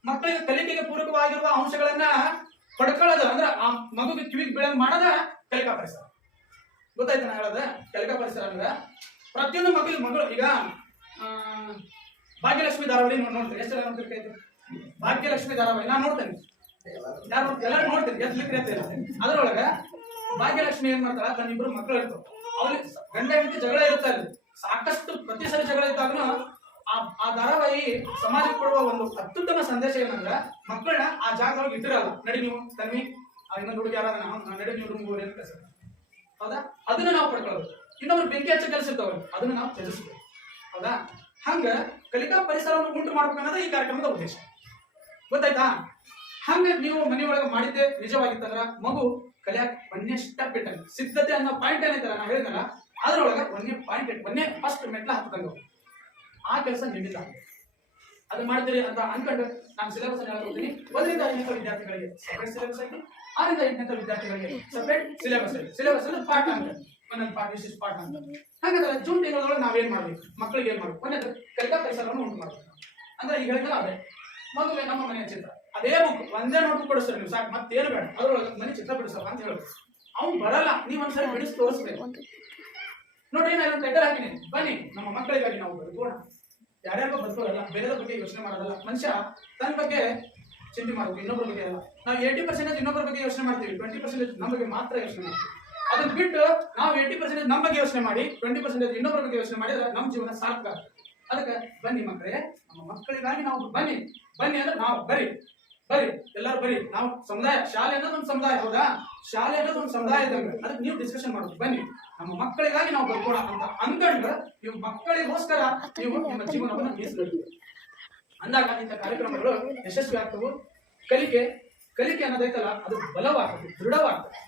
ಮಕ್ಕಳಿಗೆ ಕಲಿಕೆಗೆ ಪೂರಕವಾಗಿರುವ ಅಂಶಗಳನ್ನ ಪಡ್ಕೊಳ್ಳೋದು ಅಂದ್ರೆ ಆ ಮಗುಗೆ ಕಿವಿಗೆ ಬೀಳಂಗ್ ಮಾಡದ ಕಲಿಕಾ ಪರಿಸರ. ಗೊತ್ತಾಯ್ತು ನಾ ಹೇಳದ? ಕಲಿಕಾ ಪರಿಸರ ಅಂದ್ರೆ ಪ್ರತಿಯೊಂದು ಮಗುವಿಗೆ ಮಗಳು, ಈಗ ಭಾಗ್ಯಲಕ್ಷ್ಮಿ ಧಾರಾವಾಹಿ ನೋಡಿ ನೋಡ್ತೀರಿ. ಎಷ್ಟು ಜನ ನೋಡ್ತಿರ್ಕೈತೆ ಭಾಗ್ಯಲಕ್ಷ್ಮಿ ಧಾರಾವಾಹಿ. ನಾನು ನೋಡ್ತೇನೆ. ಯಾರು ಎಲ್ಲರೂ ಎಷ್ಟು ಇರ್ತೀರ ಅದರೊಳಗ ಭಾಗ್ಯಲಕ್ಷ್ಮಿ ಏನ್ ಮಾಡ್ತಾಳ? ತನ್ನಿಬ್ರು ಮಕ್ಕಳು ಇರ್ತಾವ ಅವ್ರಿಗೆ ಗಂಡ ಜಗಳ ಇರುತ್ತೆ. ಅಲ್ಲಿ ಸಾಕಷ್ಟು ಪ್ರತಿ ಸರಿ ಜಗಳ ಇದ್ದಾಗನು ಆ ಧಾರಾವಾಹಿ ಸಮಾಜಕ್ಕೆ ಕೊಡುವ ಒಂದು ಅತ್ಯುತ್ತಮ ಸಂದೇಶ ಏನಂದ್ರೆ ಮಕ್ಕಳನ್ನ ಆ ಜಾಗದೊಳಗೆ ಇಟ್ಟಿರಲ್ಲ ನಡಿ ನೀವು ತನ್ನಿ ಇನ್ನೊಂದು ಹುಡುಗಿ ಯಾರಾದ ನಡಿ ನೀವು ರೂಮ್ ಹೋಗಿ ಅಂತ ಸರ್ ಹೌದಾ? ಅದನ್ನ ನಾವು ಪಡ್ಕೊಳ್ಳೋದು. ಇನ್ನೊಬ್ರು ಬೆಂಕಿ ಹಚ್ಚ ಕೆಲಸ ಇರ್ತಾವಲ್ಲ ಅದನ್ನ ನಾವು ತ್ಯಜಿಸ್ಬೇಕು. ಹೌದಾ? ಹಂಗ ಕಲಿಕಾ ಪರಿಸರವನ್ನು ಉಂಟು ಮಾಡ್ಬೇಕು ಅನ್ನೋದು ಈ ಕಾರ್ಯಕ್ರಮದ ಉದ್ದೇಶ. ಗೊತ್ತಾಯ್ತಾ? ಹಂಗ ನೀವು ಮನೆಯೊಳಗೆ ಮಾಡಿದ್ದೆ ನಿಜವಾಗಿತ್ತಂದ್ರ ಮಗು ಕಲಿಯಾಕ ಒಂದೇ ಸ್ಟೆಪ್ ಇಟ್ಟ ಸಿದ್ಧತೆ ಅನ್ನೋ ಪಾಯಿಂಟ್ ಏನೈತಲ್ಲ ನಾ ಹೇಳಿದಲ್ಲ ಅದರೊಳಗೆ ಒಂದೇ ಪಾಯಿಂಟ್ ಇಟ್ಟು ಒಂದೇ ಫಸ್ಟ್ ಮೆಟ್ಲ ಹತ್ತಂಗ ಆ ಕೆಲಸ ನಿಮ್ಮಿಲ್ಲ ಅದು ಮಾಡ್ತೀರಿ ಅಂತ ಅನ್ಕೊಂಡು ನಾನು ಸಿಲೆಬಸ್ ಹೇಳ್ಕೊಡ್ತೀನಿ ಒಂದರಿಂದ ಐದನೇ ವಿದ್ಯಾರ್ಥಿಗಳಿಗೆ ಸಪರೇಟ್ ಸಿಲೆಬಸ್ ಐತಿ ಆರಿಂದ ಎಂಟನೇ ವಿದ್ಯಾರ್ಥಿಗಳಿಗೆ ಸಪರೇಟ್ ಸಿಲೆಬಸ್ ಐತಿ ಸಿಲೆಬಸ್ ಅಂದ್ರೆ ಪಾಠ ಅಂತ. ಒಂದೊಂದು ಪಾಠ ವಿಶೇಷ ಪಾಠ ಅಂತ. ಹಾಗಾದ್ರೆ ಜೂನ್ ತಿಂಗಳೊಳಗೆ ನಾವೇನ್ ಮಾಡ್ಬೇಕು? ಮಕ್ಕಳಿಗೆ ಏನ್ ಮಾಡ್ಬೇಕು? ಒಂದೇ ಕಲಿಕಾ ಪರಿಸರವನ್ನು ಉಂಟು ಮಾಡ್ಬೇಕು. ಅಂದ್ರೆ ಈಗ ಹೇಳಿದ್ರೆ ಅದೇ ಮೊದಲೇ ನಮ್ಮ ಮನೆಯ ಚಿತ್ರ. ಅದೇ ಬುಕ್ ಒಂದೇ ನೋಟ್ಬುಕ್ ಕೊಡಿಸ್ತಾರೆ ನೀವು, ಸಾಕು ಮತ್ತೇನು ಬೇಡ. ಅದ್ರೊಳಗೆ ಮನೆ ಚಿತ್ರ ಬಿಡಿಸಲ್ಲ ಅಂತ ಹೇಳ್ಬೇಕು ಅವ್ನು ಬರಲ್ಲ, ನೀವು ಒಂದ್ಸರಿ ಬಿಡಿಸಿ ತೋರಿಸ್ಬೇಕು. ನೋಡಿ ನಾನು ಲೆಟರ್ ಹಾಕಿನಿ. ಬನ್ನಿ, ನಮ್ಮ ಮಕ್ಕಳಿಗಾಗಿ ನಾವು ಬದುಕೋಣ. ಯಾರ್ಯಾರು ಬದುಕೋಲ್ಲ ಬೇರೆದ ಬಗ್ಗೆ ಯೋಚನೆ ಮಾಡೋದಲ್ಲ. ಮನುಷ್ಯ ತನ್ನ ಬಗ್ಗೆ ಚಿಂತೆ ಮಾಡಬೇಕು ಇನ್ನೊಬ್ಬರ ಬಗ್ಗೆ ಅಲ್ಲ. ನಾವು ಏಯ್ಟಿ ಪರ್ಸೆಂಟೇಜ್ ಇನ್ನೊಬ್ಬರ ಬಗ್ಗೆ ಯೋಚನೆ ಮಾಡ್ತೀವಿ ಟ್ವೆಂಟಿ ಪರ್ಸೆಂಟೇಜ್ ನಮ್ಮ ಬಗ್ಗೆ ಮಾತ್ರ ಯೋಚನೆ ಮಾಡ್ತೀವಿ. ಅದನ್ನ ಬಿಟ್ಟು ನಾವು ಏಯ್ಟಿ ಪರ್ಸೆಂಟೇಜ್ ನಮ್ಮ ಬಗ್ಗೆ ಯೋಚನೆ ಮಾಡಿ ಟ್ವೆಂಟಿ ಪರ್ಸೆಂಟೇಜ್ ಇನ್ನೊಬ್ಬರ ಬಗ್ಗೆ ಯೋಚನೆ ಮಾಡಿದ್ರೆ ನಮ್ಮ ಜೀವನ ಸಾರ್ಥಕ. ಅದಕ್ಕೆ ಬನ್ನಿ ಮಕ್ಕಳೇ, ನಮ್ಮ ಮಕ್ಕಳಿಗಾಗಿ ನಾವು ಬನ್ನಿ. ಬನ್ನಿ ಅಂದ್ರೆ ನಾವು ಬರಿ ಬರಿ ಎಲ್ಲರೂ ಬರಿ ನಾವು ಸಮುದಾಯ ಶಾಲೆ ಅನ್ನೋದು ಒಂದು ಸಮುದಾಯ ಹೌದಾ? ಶಾಲೆ ಅನ್ನೋದು ಒಂದು ಸಮುದಾಯ ಇದ್ದಂಗೆ ಅದಕ್ಕೆ ನೀವು ಡಿಸ್ಕಷನ್ ಮಾಡೋದು ಬನ್ನಿ. ನಮ್ಮ ಮಕ್ಕಳಿಗಾಗಿ ನಾವು ಬರ್ಕೋಣ ಅಂತ ಅಂದ್ಕೊಂಡ್ರೆ ನೀವು ಮಕ್ಕಳಿಗೋಸ್ಕರ ನೀವು ನಿಮ್ಮ ಜೀವನವನ್ನು ಮೀಸಲಿಡಿ ಅಂದಾಗ ಇಂಥ ಕಾರ್ಯಕ್ರಮಗಳು ಯಶಸ್ವಿ ಆಗ್ತವು. ಕಲಿಕೆ ಕಲಿಕೆ ಅನ್ನೋದೈತಲ್ಲ ಅದು ಬಲವಾಗ್ತದೆ ದೃಢವಾಗ್ತದೆ.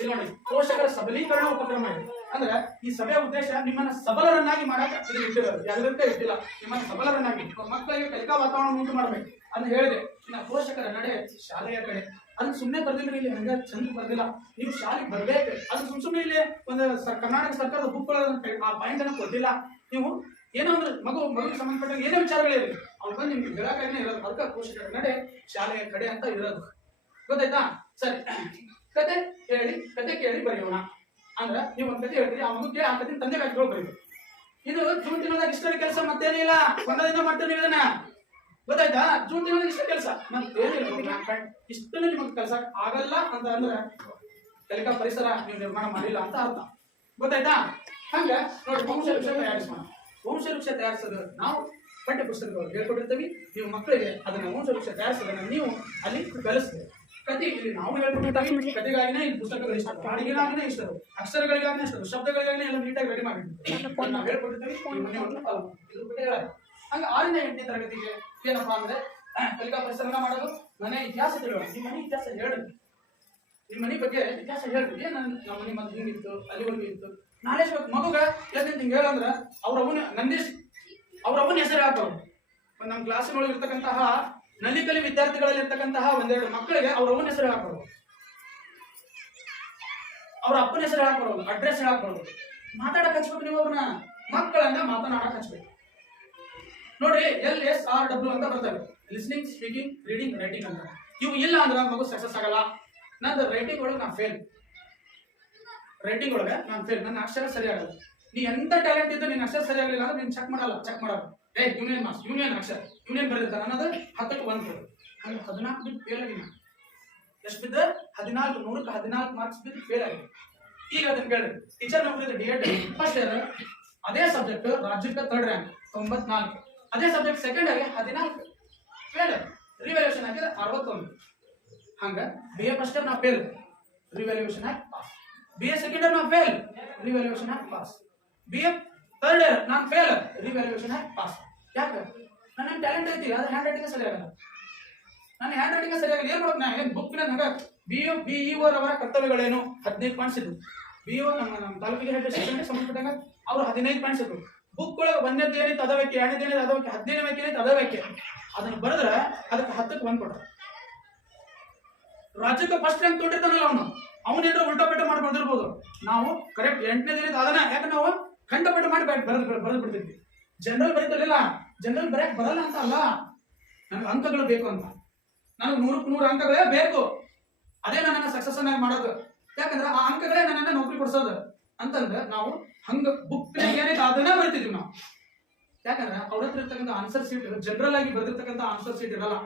ಇಲ್ಲಿ ನೋಡಿ ಪೋಷಕರ ಸಬಲೀಕರಣ ಉಪಕ್ರಮ ಇದೆ. ಅಂದ್ರೆ ಈ ಸಭೆಯ ಉದ್ದೇಶ ನಿಮ್ಮನ್ನ ಸಬಲರನ್ನಾಗಿ ಮಾಡಾಕ ಇದು ಇಟ್ಟಿರೋದು. ಯಾವ್ದಕ್ಕೆ ಇಟ್ಟಿಲ್ಲ. ನಿಮ್ಮನ್ನ ಸಬಲರನ್ನಾಗಿ ಮಕ್ಕಳಿಗೆ ಕಲಿಕಾ ವಾತಾವರಣ ಉಂಟು ಮಾಡಬೇಕು. ಅಂತ ಹೇಳಿದೆ. ಪೋಷಕರ ನಡೆ ಶಾಲೆಯ ಕಡೆ. ಅದು ಸುಮ್ಮನೆ ಬರ್ದಿಲ್ಲ ಇಲ್ಲಿ, ಹಂಗ ಚಂದ ಬರ್ದಿಲ್ಲ. ನೀವು ಶಾಲೆಗೆ ಬರ್ಬೇಕು. ಅದು ಸುಮ್ ಸುಮ್ಮನೆ ಇಲ್ಲಿ ಒಂದು ಕರ್ನಾಟಕ ಸರ್ಕಾರದ ಬುಕ್ ಆ ಪಾಯಿಂಟ್ ಅನ್ನು ಕೊಟ್ಟಿಲ್ಲ. ನೀವು ಏನೋ ಅಂದ್ರೆ ಮಗು ಮಗುಗೆ ಸಂಬಂಧಪಟ್ಟ ಏನೇ ವಿಚಾರಗಳಿರಲಿ ಅವ್ರು ಬಂದು ನಿಮ್ಗೆ ಬೆಳಕಾಗನೇ ಇರೋದು. ಅದಕ್ಕೆ ಪೋಷಕರ ನಡೆ ಶಾಲೆಯ ಕಡೆ ಅಂತ ಇರೋದು. ಗೊತ್ತಾಯ್ತಾ? ಸರಿ. ಕತೆ ಹೇಳಿ, ಕತೆ ಕೇಳಿ ಬರೆಯೋಣ. ಅಂದ್ರ ನೀವು ಒಂದ್ ಕತೆ ಹೇಳ್ತೀರಿ ಆ ಮಗುಗೆ ಆ ಕತೆ ತಂದೆ ವ್ಯಕ್ತಿಗಳು ಬರೀಬೇಕು ಇದು ಜೂನ್ ತಿಂಗಳದಾಗ ಇಷ್ಟರ ಕೆಲಸ ಮತ್ತೇನಿಲ್ಲ. ಒಂದರಿಂದ ಮಾಡ್ತೇನೆ ಇದನ್ನ ಗೊತ್ತಾಯ್ತಾ? ಜೂನ್ ತಿಂಗಳ ಇಷ್ಟ ಕೆಲಸ. ಇಷ್ಟು ನಿಮಗೆ ಕೆಲಸ. ಆಗಲ್ಲ ಅಂತ ಅಂದ್ರೆ ಕಲಿಕಾ ಪರಿಸರ ನೀವು ನಿರ್ಮಾಣ ಮಾಡಿಲ್ಲ ಅಂತ ಅರ್ಥ. ಗೊತ್ತಾಯ್ತಾ? ಹಂಗ ನೋಡಿ ವಂಶ ವೃಕ್ಷ ತಯಾರಿಸೋಣ ವಂಶ ವೃಕ್ಷ ತಯಾರಿಸೋದು ನಾವು ಪಠ್ಯ ಪುಸ್ತಕಗಳು ಹೇಳ್ಕೊಟ್ಟಿರ್ತೀವಿ. ನೀವು ಮಕ್ಕಳಿಗೆ ಅದನ್ನ ವಂಶ ವೃಕ್ಷ ತಯಾರಿಸೋದನ್ನ ನೀವು ಅಲ್ಲಿ ಕಲಿಸ್ತೀವಿ ಕತೆ ಇಲ್ಲಿ ನಾವು ಹೇಳ್ಕೊಟ್ಟಿರ್ತೀವಿ. ಕತೆಗಾಗಿನೇ ಇಲ್ಲಿ ಪುಸ್ತಕಗಳು ಇಷ್ಟ ಹಾಡಿಗೆಗಾಗಿನೇ ಇಷ್ಟರು ಅಕ್ಷರಗಳಿಗಾಗಿನೇ ಇಷ್ಟ, ಶಬ್ದಗಳಿಗಾಗಿನೇ ಎಲ್ಲ ನೀಟಾಗಿ ರೆಡಿ ಮಾಡಿರ್ತೀವಿ. ನಾವು ಹೇಳ್ಕೊಟ್ಟಿರ್ತೀವಿ ಆರಿಂದ ಹಂಗ ಆರನೇ ಎಂಟನೇ ತರಗತಿಗೆ ಏನಪ್ಪಾ ಅಂದ್ರೆ, ಕಲಿಕಾ ಪರಿಸರನ ಮಾಡೋದು, ಮನೆ ಇತಿಹಾಸ ತಿಳುವ ನಿಮ್ಮ ಮನೆ ಇತಿಹಾಸ ಹೇಳು ನಿಮ್ಮ ಮನೆ ಬಗ್ಗೆ ಇತಿಹಾಸ ಹೇಳು ಏನ್ ನಮ್ಮ ಮನೆ ಮದ್ದು ಹಿಂಗಿತ್ತು ಅಲ್ಲಿವರೆಗೂ ಇತ್ತು ಬೇಕು ಮಗುಗ ಎಷ್ಟು ಹಿಂಗೆ ಹೇಳಂದ್ರೆ ಅವ್ರ ಅವನ ನಂದೀಶ್, ಅವ್ರ ಅವನ ಹೆಸರು ಹಾಕವ್ರು ನಮ್ಮ ಕ್ಲಾಸಿನೊಳಗೆ ಇರ್ತಕ್ಕಂತಹ ನಲಿಕಲಿ ವಿದ್ಯಾರ್ಥಿಗಳಲ್ಲಿ ಇರ್ತಕ್ಕಂತಹ ಒಂದೆರಡು ಮಕ್ಕಳಿಗೆ ಅವ್ರ ಅವನ ಹೆಸರು ಹಾಕೋರು. ಅವ್ರ ಅಪ್ಪನ ಹೆಸರು ಹಾಕೋರು ಅಡ್ರೆಸ್ ಹಾಕೋರು. ಮಾತಾಡಕ್ ಹಚ್ಬೇಕು ನೀವು ಅವ್ರನ್ನ ಮಕ್ಕಳನ್ನ ಮಾತನಾಡಕ್ ಹಚ್ಬೇಕು. ನೋಡ್ರಿ ಎಲ್ ಎಸ್ ಆರ್ ಡಬ್ಲ್ಯೂ ಅಂತ ಬರ್ತವೆ. ಲಿಸ್ನಿಂಗ್ ಸ್ಪೀಕಿಂಗ್ ರೀಡಿಂಗ್ ರೈಟಿಂಗ್ ಅಂತ. ಇವು ಇಲ್ಲ ಅಂದ್ರೆ ಮಗು ಸಕ್ಸಸ್ ಆಗಲ್ಲ. ನಂದು ರೈಟಿಂಗ್ ಒಳಗೆ ನಾನು ಫೇಲ್ ರೈಟಿಂಗ್ ಒಳಗೆ ನಾನು ಫೇಲ್ ನನ್ನ ಅಕ್ಷರ ಸರಿ ಆಗಲ್ಲ. ನೀ ಎಂತ ಟ್ಯಾಲೆಂಟ್ ಇದ್ದು ನಿನ್ನ ಅಕ್ಷರ ಸರಿ ಆಗಲಿಲ್ಲ ಅಂದ್ರೆ ನೀನು ಚೆಕ್ ಮಾಡಲ್ಲ ಚೆಕ್ ಮಾಡಲ್ಲ. ಏ ಯೂನಿಯನ್ ಮಾರ್ಕ್ಸ್ ಯೂನಿಯನ್ ಅಕ್ಷರ. ಯೂನಿಯನ್ ಬರೆದಿರ್ತಾನೆ ಅನ್ನೋದು ಹತ್ತಕ್ಕೆ ಒಂದು ಅಂದ್ರೆ ಹದಿನಾಲ್ಕು ಬಿದ್ದು ಫೇಲ್ ಆಗಿನ ಎಷ್ಟು ಬಿದ್ದ? ಹದಿನಾಲ್ಕು, ನೂರಕ್ಕೆ ಹದಿನಾಲ್ಕು ಮಾರ್ಕ್ಸ್ ಬಿದ್ದು ಫೇಲ್ ಆಗಿದೆ. ಈಗ ಅದನ್ನ ಕೇಳಿ ಟೀಚರ್ ನೌಕರಿ ಡಿ ಎಡ್ ಫಸ್ಟ್ ಇಯರ್ ಅದೇ ಸಬ್ಜೆಕ್ಟ್ ರಾಜ್ಯಕ್ಕೆ ತರ್ಡ್ ರ್ಯಾಂಕ್ ತೊಂಬತ್ನಾಲ್ಕು. ಅದೇ ಸಬ್ಜೆಕ್ಟ್ ಸೆಕೆಂಡ್ ಆಗಿ ಹದಿನಾಲ್ಕು. ಫೇಲ್ ರಿವ್ಯಾಲ್ಯೂಷನ್ ಹಾಕಿದ್ರೆ ಅರವತ್ತೊಂದು. ಹಂಗ? ಬಿ ಎ ಫಸ್ಟ್ ಇಯರ್ ನಾ fail revaluation hockey pass B A second year ನಾ fail revaluation hockey pass B A third year ನಾನು ಫೇಲ್ ರಿವ್ಯಾಲ್ಯೂಷನ್ ಹಾಕಿ ಪಾಸ್ ಯಾಕೆ? ನನ್ನ ಟ್ಯಾಲೆಂಟ್ ಐತಿ? ಅದು ಹ್ಯಾಂಡ್ ರೈಟಿಂಗ್ ಸರಿ ಆಗಲ್ಲ. ನನ್ನ ಹ್ಯಾಂಡ್ ರೈಟಿಂಗ್ ಸರಿ ಆಗಲ್ಲ. ಏನು ಮಾಡ್ಬೇಕು ನಾ ಬುಕ್ ಬುಕ್ ಹಂಗ ಬಿ ಒ ಬಿ ಅವರ ಕರ್ತವ್ಯಗಳೇನು? ಹದಿನೈದು ಪಾಯಿಂಟ್ಸ್ ಇದ್ರು ಬಿ ಒ ನಮ್ಮ ನಮ್ಮ ತಾಲೂಕಿಗೆ ಹೆಡ್ ಶಿಕ್ಷಣಕ್ಕೆ ಸಂಬಂಧಪಟ್ಟಾಗ ಅವ್ರು ಹದಿನೈದು ಪಾಯಿಂಟ್ಸ್ ಇದ್ವು ಬುಕ್ ಒಳಗೆ ದಿನ ಏನೈತೆ ಎರಡನೇ ದಿನ ಅದ ಹದಿನೈದು ಬೇಕು ಅದ ಅದನ್ನ ಬರೆದ್ರೆ ಅದಕ್ಕೆ ಹತ್ತಕ್ಕೆ ಒಂದು ಕೊಡ ರಾಜ್ಯಕ್ಕೆ ಫಸ್ಟ್ ರ್ಯಾಂಕ್ ತೊಟ್ಟಿರ್ತಾನಲ್ಲ ಅವನು. ಅವನೇನೋ ಉಲ್ಟಾ ಪೆಟ್ಟ ಮಾಡಿ ಬರ್ದಿರ್ಬೋದು. ನಾವು ಕರೆಕ್ಟ್ ಎಂಟನೇ ದಿನ ಅದನ್ನ ಯಾಕೆ ನಾವು ಖಂಡಪಟ್ಟ ಮಾಡಿ ಬರೆದು ಬರೆದು ಬಿಡ್ತಿದ್ವಿ. ಜನರಲ್ ಬರೀತಿರ್ಲಿಲ್ಲ. ಜನರಲ್ ಬರೆಯಕ್ ಬರಲ್ಲ ಅಂತ ಅಲ್ಲ. ನನಗೆ ಅಂಕಗಳು ಬೇಕು ಅಂತ. ನನಗೆ ನೂರಕ್ಕೆ ನೂರು ಅಂಕಗಳೇ ಬೇಕು. ಅದೇ ನನ್ನ ಸಕ್ಸಸ್ ಆಗಿ ಮಾಡೋದು. ಯಾಕಂದ್ರೆ ಆ ಅಂಕಗಳೇ ನನ್ನನ್ನ ನೌಕರಿ ಕೊಡ್ಸೋದು. ಅಂತಂದ್ರೆ ನಾವು ಹಂಗ ಬುಕ್ ಏನೈತೆ ಅದನ್ನ ಬರ್ತಿದ್ವಿ ನಾವು. ಯಾಕಂದ್ರೆ ಅವ್ರ ಹತ್ರ ಇರ್ತಕ್ಕಂಥ ಆನ್ಸರ್ ಶೀಟ್ ಜನರಲ್ ಆಗಿ ಬರ್ದಿರ್ತಕ್ಕಂಥ ಆನ್ಸರ್ ಶೀಟ್ ಇರಲ್ಲ.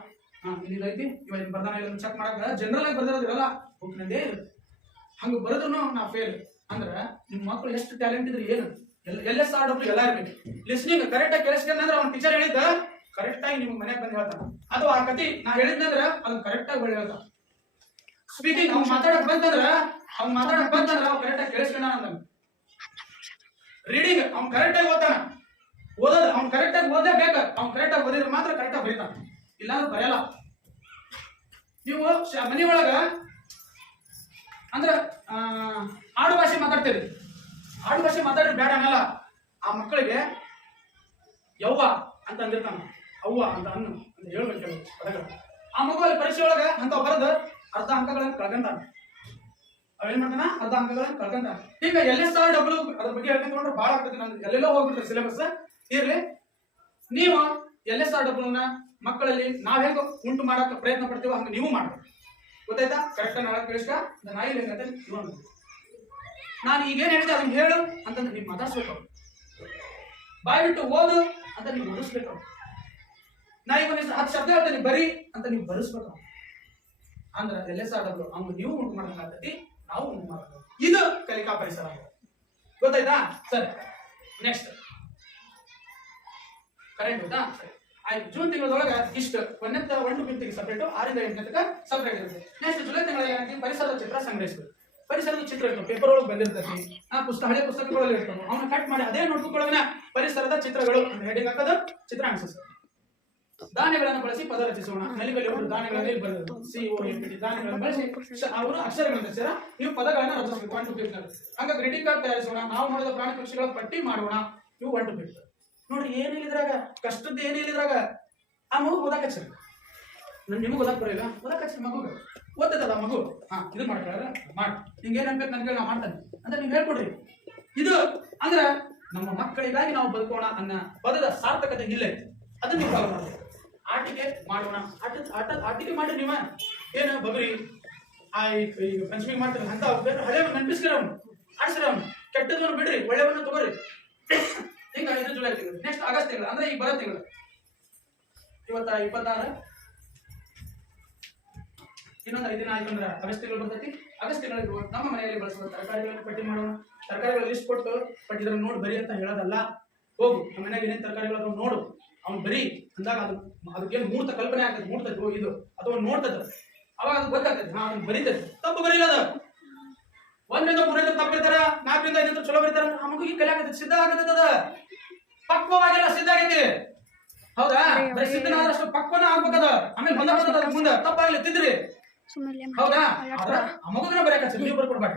ಹಾ ಇದೈತಿ ಇವ ಇದು ಬರ್ದಾನ ಇಲ್ಲ ಚೆಕ್ ಮಾಡಕ್ ಜನರಲ್ ಆಗಿ ಬರ್ದಿರೋದು ಇರಲ್ಲ. ಬುಕ್ನದೇ ಹಂಗ ಬರೆದ್ರು ನಾ ಫೇಲ್ ಅಂದ್ರೆ ನಿಮ್ ಮಕ್ಕಳು ಎಷ್ಟು ಟ್ಯಾಲೆಂಟ್ ಇದ್ರೆ ಏನು? ಎಲ್ಲ ಎಲ್ಲ ಸಾಡೋರು ಎಲ್ಲ ಇರ್ಬೇಕು. ಲಿಸ್ನಿಂಗ್ ಕರೆಕ್ಟ್ ಆಗಿ ಕೇಳಿಸ್ಕೊಂಡ್ರೆ ಅವ್ನ ಟೀಚರ್ ಹೇಳಿದ್ದ ಕರೆಕ್ಟ್ ಆಗಿ ನಿಮ್ಗೆ ಮನೆಗೆ ಬಂದು ಹೇಳ್ತಾನ. ಅದು ಆ ಕತಿ ನಾ ಹೇಳಿದ್ನಂದ್ರ ಅದನ್ನ ಕರೆಕ್ಟ್ ಆಗಿ ಹೇಳ್ತಾನ. ಸ್ಪೀಕಿಂಗ್ ಅವ್ನು ಮಾತಾಡಕ್ ಬಂತಂದ್ರ ಅವ್ನು ಮಾತಾಡಕ್ ಬಂತಂದ್ರ ಅವ್ನು ಕರೆಕ್ಟ್ ಆಗಿ ಕೇಳಿಸ್ಕೊಂಡ ಅಂದ ರೀಡಿಂಗ್ ಅವ್ನು ಕರೆಕ್ಟಾಗಿ ಓದ್ತಾನ. ಓದೋದು, ಅವ್ನು ಕರೆಕ್ಟ್ ಆಗಿ ಬೇಕು. ಅವ್ನು ಕರೆಕ್ಟ್ ಆಗಿ ಓದಿದ್ರೆ ಮಾತ್ರ ಕರೆಕ್ಟಾಗಿ ಬರೀತಾನ. ಇಲ್ಲಾಂದ್ರೆ ಬರೆಯಲ್ಲ. ನೀವು ಮನೆ ಅಂದ್ರೆ ಆಡು ಭಾಷೆ ಮಾತಾಡ್ತೀರಿ. ಆಡು ಭಾಷೆ ಮಾತಾಡಿದ್ರೆ ಬೇಡ ಅನ್ನಲ್ಲ. ಆ ಮಕ್ಕಳಿಗೆ, ಯವ್ವ ಅಂತ ಅಂದಿರ್ತಾನ. ಅವ್ವ ಅಂತ ಅನ್ನು ಅಂತ ಹೇಳ್ಬೇಕು ಪದಗಳು. ಆ ಮಗುವಲ್ಲಿ ಪರೀಕ್ಷೆ ಒಳಗ ಅಂತ ಬರೆದು ಅರ್ಧ ಅಂಕಗಳನ್ನು ಕಳ್ಕೊಂತಾನ. ಅವ್ ಏನ್ ಮಾಡ್ತಾನ? ಅರ್ಧ ಅಂಕಗಳನ್ನ ಕಳ್ಕೊಂತಾನ ಈಗ ಎಲ್ ಎಸ್ ಆರ್ ಡಬ್ಲ್ಯೂ ಅದ್ರ ಬಗ್ಗೆ ಹೇಳ್ಕೊಂಡ್ರೆ ಭಾಳ ಆಗ್ತದೆ ನಾನು ಎಲ್ಲೆಲ್ಲೋ ಹೋಗ್ಬಿಡ್ತಾರೆ ಸಿಲೆಬಸ್ ಇರ್ಲಿ. ನೀವು ಎಲ್ ಎಸ್ ಆರ್ ಮಕ್ಕಳಲ್ಲಿ ನಾವ್ ಹೇಗೆ ಉಂಟು ಮಾಡಕ್ಕೆ ಪ್ರಯತ್ನ ಪಡ್ತೀವೋ ಹಂಗೆ ನೀವು ಮಾಡ್ಬೇಕು. ಗೊತ್ತಾಯ್ತಾ? ಕರೆಕ್ಟ್ ನಾಳೆ ಕೇಳಿಸ್ಕ? ನಾಯಿ ಹೆಂಗಂತ ಇವನು ನಾನು ಈಗೇನು ಹೇಳಿದೆ ಅದನ್ನ ಹೇಳು ಅಂತಂದ್ರೆ ನೀವು ಮಾತಾಡ್ಸ್ಬೇಕು ಬಾಯ್ ಬಿಟ್ಟು ಓದು ಅಂತ ನೀವು ಓದಿಸ್ಬೇಕು ನಾಯಿ ಈಗ ಹತ್ತು ಶಬ್ದ ಹೇಳ್ತೇನೆ, ಬರೀ ಅಂತ ನೀವು ಬರೆಸ್ಬೇಕು. ಅಂದ್ರೆ ಎಲ್ ಎಸ್ ಆರ್ ಡಬ್ಲ್ಯೂ ಅವ್ನು ನೀವು ಉಂಟು ಮಾಡೋಕ್ಕಾಗ್ತೈತಿ ನಾವು ಮಾಡಬೇಕು ಇದು ಕಲಿಕಾ ಪರಿಸರ. ಗೊತ್ತಾಯ್ತಾ? ಸರಿ. ನೆಕ್ಸ್ಟ್ ಕರೆಂಟ್ ಗೊತ್ತಾ? ಜೂನ್ ತಿಂಗಳೊಳಗೆ ಇಷ್ಟ ಒಂದನೇ ಒಂದು ಬಿಂತಿಗೆ ಸಪ್ರೇಟ್ ಆರಿಂದ ಎಂಟನೇ ಸಪ್ರೇಟ್ ಇರುತ್ತೆ ನೆಕ್ಸ್ಟ್ ಜುಲೈ ತಿಂಗಳಲ್ಲಿ ಪರಿಸರದ ಚಿತ್ರ ಸಂಗ್ರಹಿಸಬೇಕು. ಪರಿಸರದ ಚಿತ್ರ ಇರ್ತವೆ ಪೇಪರ್ ಒಳಗೆ ಬಂದಿರ್ತೈತಿ ಆ ಪುಸ್ತಕ ಹಳೆ ಪುಸ್ತಕಗಳಲ್ಲಿ ಇರ್ತವೆ. ಅವನ್ನ ಕಟ್ ಮಾಡಿ ಅದೇ ನೋಟ್ಬುಕ್ ಒಳಗಿನ ಪರಿಸರದ ಚಿತ್ರಗಳು. ಹೆಡಿಂಗ್ ಹಾಕೋದು ಚಿತ್ರ ಅನ್ಸುತ್ತೆ ಧಾನ್ಯಗಳನ್ನು ಬಳಸಿ ಪದ ರಚಿಸೋಣ. ನಲಿಗಲಿ ಒಂದು ಧಾನ್ಯಗಳಲ್ಲಿ ಬರೆದು ಸಿ ಓ ಎಂ ಬಳಸಿ ಅವರು ಅಕ್ಷರಗಳನ್ನು ರಚಿಸಿರ ನೀವು ಪದಗಳನ್ನು ರಚಿಸಬೇಕು. ಒನ್ ಟು ಪೇಪರ್ ಹಂಗ ಗ್ರೀಟಿಂಗ್ ಕಾರ್ಡ್ ತಯಾರಿಸೋಣ. ನಾವು ನೋಡಿದ ಪ್ರಾಣಿ ಪಕ್ಷಿಗಳ ಪಟ್ಟಿ ಮಾಡೋಣ. ಇವು ಒನ್ ಟು ಪೇಪರ್ ನೋಡ್ರಿ, ಏನ್ ಹೇಳಿದ್ರಾಗ? ಕಷ್ಟದ್ದು ಏನ್ ಹೇಳಿದ್ರಾಗ? ಆ ಮಗು ಓದಕ್ಕೆ ಹಚ್ಚರಿ. ನಾನು, ನಿಮಗೆ ಓದಕ್ ಬರೋಲ್ಲ ಓದಕ್ಕೆ ಹಚ್ಚರಿ ಮಗು. ಓದ್ತದಲ್ಲ ಮಗು? ಹಾ, ಇದು ಮಾಡ್ತಾರ ಮಾಡಿ. ನಿಂಗೆ ಏನ್ ಅನ್ಬೇಕು ನನ್ಗೆ ನಾ ಮಾಡ್ತಾನೆ. ಅಂತ ನೀವು ಹೇಳ್ಕೊಡ್ರಿ. ಇದು, ಅಂದ್ರ ನಮ್ಮ ಮಕ್ಕಳಿಗಾಗಿ ನಾವು ಬದುಕೋಣ ಅನ್ನ ಪದದ ಸಾರ್ಥಕತೆ ಇಲ್ಲ. ಅದನ್ನ ನೀವು ಫಾಲೋ ಮಾಡ್ಬೇಕು. ಆಟಿಕೆ ಮಾಡೋಣ. ಆಟ ಆಟ ಆಟಿಕೆ ಮಾಡಿ ನೀವ. ಏನು ಬಗರಿ? ಆ ಈಗ ಪಂಚಮಿ ಮಾಡ್ತಾರೆ ಅಂತ ಬೇರೆ ಹಳೆ ನೆನಪಿಸ್ಕರ ಅವನು ಆಡ್ಸಿರ ಕೆಟ್ಟದನ್ನು ಬಿಡ್ರಿ ಒಳ್ಳೆಯವನ್ನ ತಗೋರಿ. ಈಗ ಐದು ಜುಲೈ ತಿಂಗಳು ನೆಕ್ಸ್ಟ್ ಆಗಸ್ಟ್ ತಿಂಗಳು, ಅಂದ್ರೆ ಈಗ ಬರೋ ತಿಂಗಳು. ಇವತ್ತ ಇಪ್ಪತ್ತಾರು. ಇನ್ನೊಂದು ಐದು ದಿನ ಆಯ್ತು ಅಂದ್ರೆ ಆಗಸ್ಟ್ ತಿಂಗಳು ಬರ್ತೈತಿ. ಆಗಸ್ಟ್ ತಿಂಗಳಿಗೆ ನಮ್ಮ ಮನೆಯಲ್ಲಿ ಬಳಸುವ ತರಕಾರಿಗಳನ್ನು ಪಟ್ಟಿ ಮಾಡೋಣ. ತರಕಾರಿಗಳು ಲಿಸ್ಟ್ ಕೊಟ್ಟು ಬಟ್ ನೋಡು ನೋಡಿ ಬರಿ ಅಂತ ಹೇಳೋದಲ್ಲ. ಹೋಗು, ನಮ್ಮ ಮನೆಗೆ ಏನೇನು ತರಕಾರಿಗಳು ನೋಡು. ಅವ್ನು ಬರಿ ಅಂದಾಗ ಅದು ಅದಕ್ಕೇನು ಮೂರ್ತ ಕಲ್ಪನೆ ಆಗ್ತದೆ ಮೂರ್ತದ್ದು ಇದು ಅಥವಾ ನೋಡ್ತದ ಅವಾಗ ಅದು ಗೊತ್ತಾಗ್ತದೆ ಹಾ ಅದನ್ನ ಬರೀತದೆ ತಪ್ಪು ಬರೀಲದ ಒಂದರಿಂದ ಮೂರರಿಂದ ತಪ್ಪಿರ್ತಾರ ನಾಲ್ಕರಿಂದ ಐದರಿಂದ ಚಲೋ ಬರೀತಾರ. ನಮಗೂ ಮಗುಗೆ ಕಲೆ ಆಗತ್ತೆ ಸಿದ್ಧ ಆಗತ್ತೆ ಅದ. ಪಕ್ವವಾಗಿಲ್ಲ ಸಿದ್ಧ ಆಗೈತಿ. ಹೌದಾ? ಬರೀ ಸಿದ್ಧನಾದಷ್ಟು ಪಕ್ವನ ಆಗ್ಬೇಕದ. ಆಮೇಲೆ ಬಂದ ಮುಂದ ಮುಂದೆ. ತಪ್ಪಾಗ್ಲಿ ತಿದ್ರಿ. ಹೌದಾ? ಆ ಮಗುನ ಬರೆಯಕ ನೀವು ಬರ್ಕೊಡ್ಬೇಡಿ.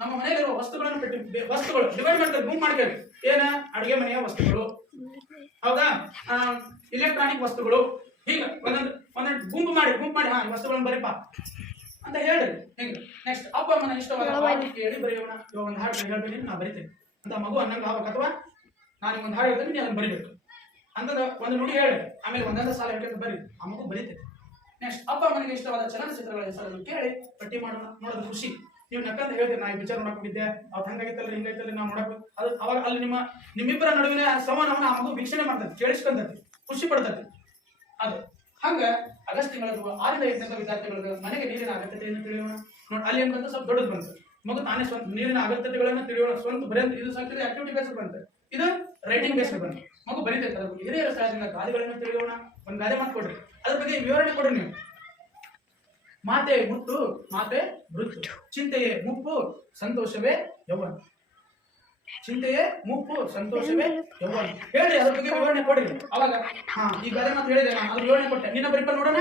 ನಮ್ಮ ಮನೆಯಲ್ಲಿರುವ ವಸ್ತುಗಳನ್ನು ವಸ್ತುಗಳು ಡಿವೈಡ್ ಮಾಡ್ತಾರೆ ಗುಂಪು ಮಾಡ್ಕೊಳ್ಳಿ ಏನ? ಅಡುಗೆ ಮನೆಯ ವಸ್ತುಗಳು. ಹೌದಾ? ಇಲೆಕ್ಟ್ರಾನಿಕ್ ವಸ್ತುಗಳು. ಹೀಗ ಒಂದೊಂದು ಒಂದೊಂದು ಗುಂಪು ಮಾಡಿ ಗುಂಪು ಮಾಡಿ ಹಾ ವಸ್ತುಗಳನ್ನು ಬರೀಪ ಅಂತ ಹೇಳಿ. ಹೆಂಗೆ? ನೆಕ್ಸ್ಟ್ ಅಪ್ಪ ಅಮ್ಮನ ಇಷ್ಟವಾದ ಹೇಳಿ. ಕೇಳಿ ಬರೆಯೋಣ. ಇವಾಗ ಒಂದು ಹಾಡು ಹೇಳ್ಬೇಕು ನಾ ಬರಿತೇನೆ. ಅಂತ ಮಗು ಅನ್ನಂಗೆ ಆಗ್ಬೇಕು ಅಥವಾ ನಾನು ಒಂದು ಹಾಡು ಹೇಳ್ತೇನೆ ನೀನು ಅದನ್ನು ಬರಿಬೇಕು. ಅಂತದ ಒಂದು ನುಡಿ ಹೇಳಿ. ಆಮೇಲೆ ಒಂದೊಂದು ಸಾಲ ಹೇಳ್ಕೊಂಡು ಬರಿ. ಆ ಮಗು ಬರಿತೇನೆ ನೆಕ್ಸ್ಟ್ ಅಪ್ಪ ಅಮ್ಮನಿಗೆ ಇಷ್ಟವಾದ ಚಲನಚಿತ್ರಗಳ ಹೆಸರನ್ನು ಕೇಳಿ ಪಟ್ಟಿ ಮಾಡೋಣ. ನೋಡೋದು ಖುಷಿ. ನೀವು ನಕ್ಕಂತ ಹೇಳ್ತೀರಿ ನಾ ವಿಚಾರ ಮಾಡ್ಕೊಂಡಿದ್ದೆ ಹೋಗಿದ್ದೆ ಅವ್ರು ಹಂಗಾಗಿತ್ತಲ್ಲ ಹಿಂಗಾಯ್ತಲ್ಲ ನಾವು ನೋಡಕ್ ಅದು ಅವಾಗ ಅಲ್ಲಿ ನಿಮ್ಮ, ನಿಮ್ಮಿಬ್ಬರ ನಡುವಿನ ಸಂವಹನವನ್ನ ಆ ಮಗು ವೀಕ್ಷಣೆ ಮಾಡ್ತದೆ ಕೇಳಿಸ್ಕೊಂತತಿ ಖುಷಿ ಪಡ್ತತಿ ಅದು. ಹಂಗ ಆಗಸ್ಟ್ ತಿಂಗಳ ಆರಿಂದ ಎಂಟನೇ ವಿದ್ಯಾರ್ಥಿಗಳಿಗೆ ಮನೆಗೆ ನೀರಿನ ಅಗತ್ಯತೆಯನ್ನು ತಿಳಿಯೋಣ. ನೋಡಿ, ಅಲ್ಲಿ ಏನ್ ಸ್ವಲ್ಪ ದೊಡ್ಡದು ಬಂತು. ಮಗು ತಾನೇ ಸ್ವಂತ, ನೀರಿನ ಅಗತ್ಯತೆಗಳನ್ನು ತಿಳಿಯೋಣ, ಸ್ವಂತ ಬರೆಯಂತ ಇದು ಸಂಖ್ಯೆ ಆಕ್ಟಿವಿಟಿ ಬೇಸ್ ಬಂತು. ಇದು ರೈಟಿಂಗ್ ಬೇಸ್ ಬಂತು. ಮಗು ಬರೀತೈತೆ ಹಿರಿಯರ ಸಹಾಯದಿಂದ ಗಾದಿಗಳನ್ನು ತಿಳಿಯೋಣ. ಒಂದು ಗಾದೆ ಮಾತು ಕೊಡ್ರಿ ಅದ್ರ ಬಗ್ಗೆ ವಿವರಣೆ ಕೊಡ್ರಿ ನೀವು. ಮಾತೆ ಮುತ್ತು ಮಾತೆ ಮೃತ್ಯು ಚಿಂತೆಯೇ ಮುಪ್ಪು ಸಂತೋಷವೇ ಯೌವನ ಚಿಂತೆಯೇ ಮುಪ್ಪು ಸಂತೋಷವೇ ಯೌವನ ಹೇಳಿ ಅದ್ರ ಬಗ್ಗೆ ವಿವರಣೆ ಕೊಡಿ. ಅವಾಗ ಹಾ ಈಗ ಅದೇ ಮಾತು ಹೇಳಿದೆ ನಾನು ಅದ್ರ ವಿವರಣೆ ಕೊಟ್ಟೆ. ನಿನ್ನ ಬರೀಪ ನೋಡೋಣ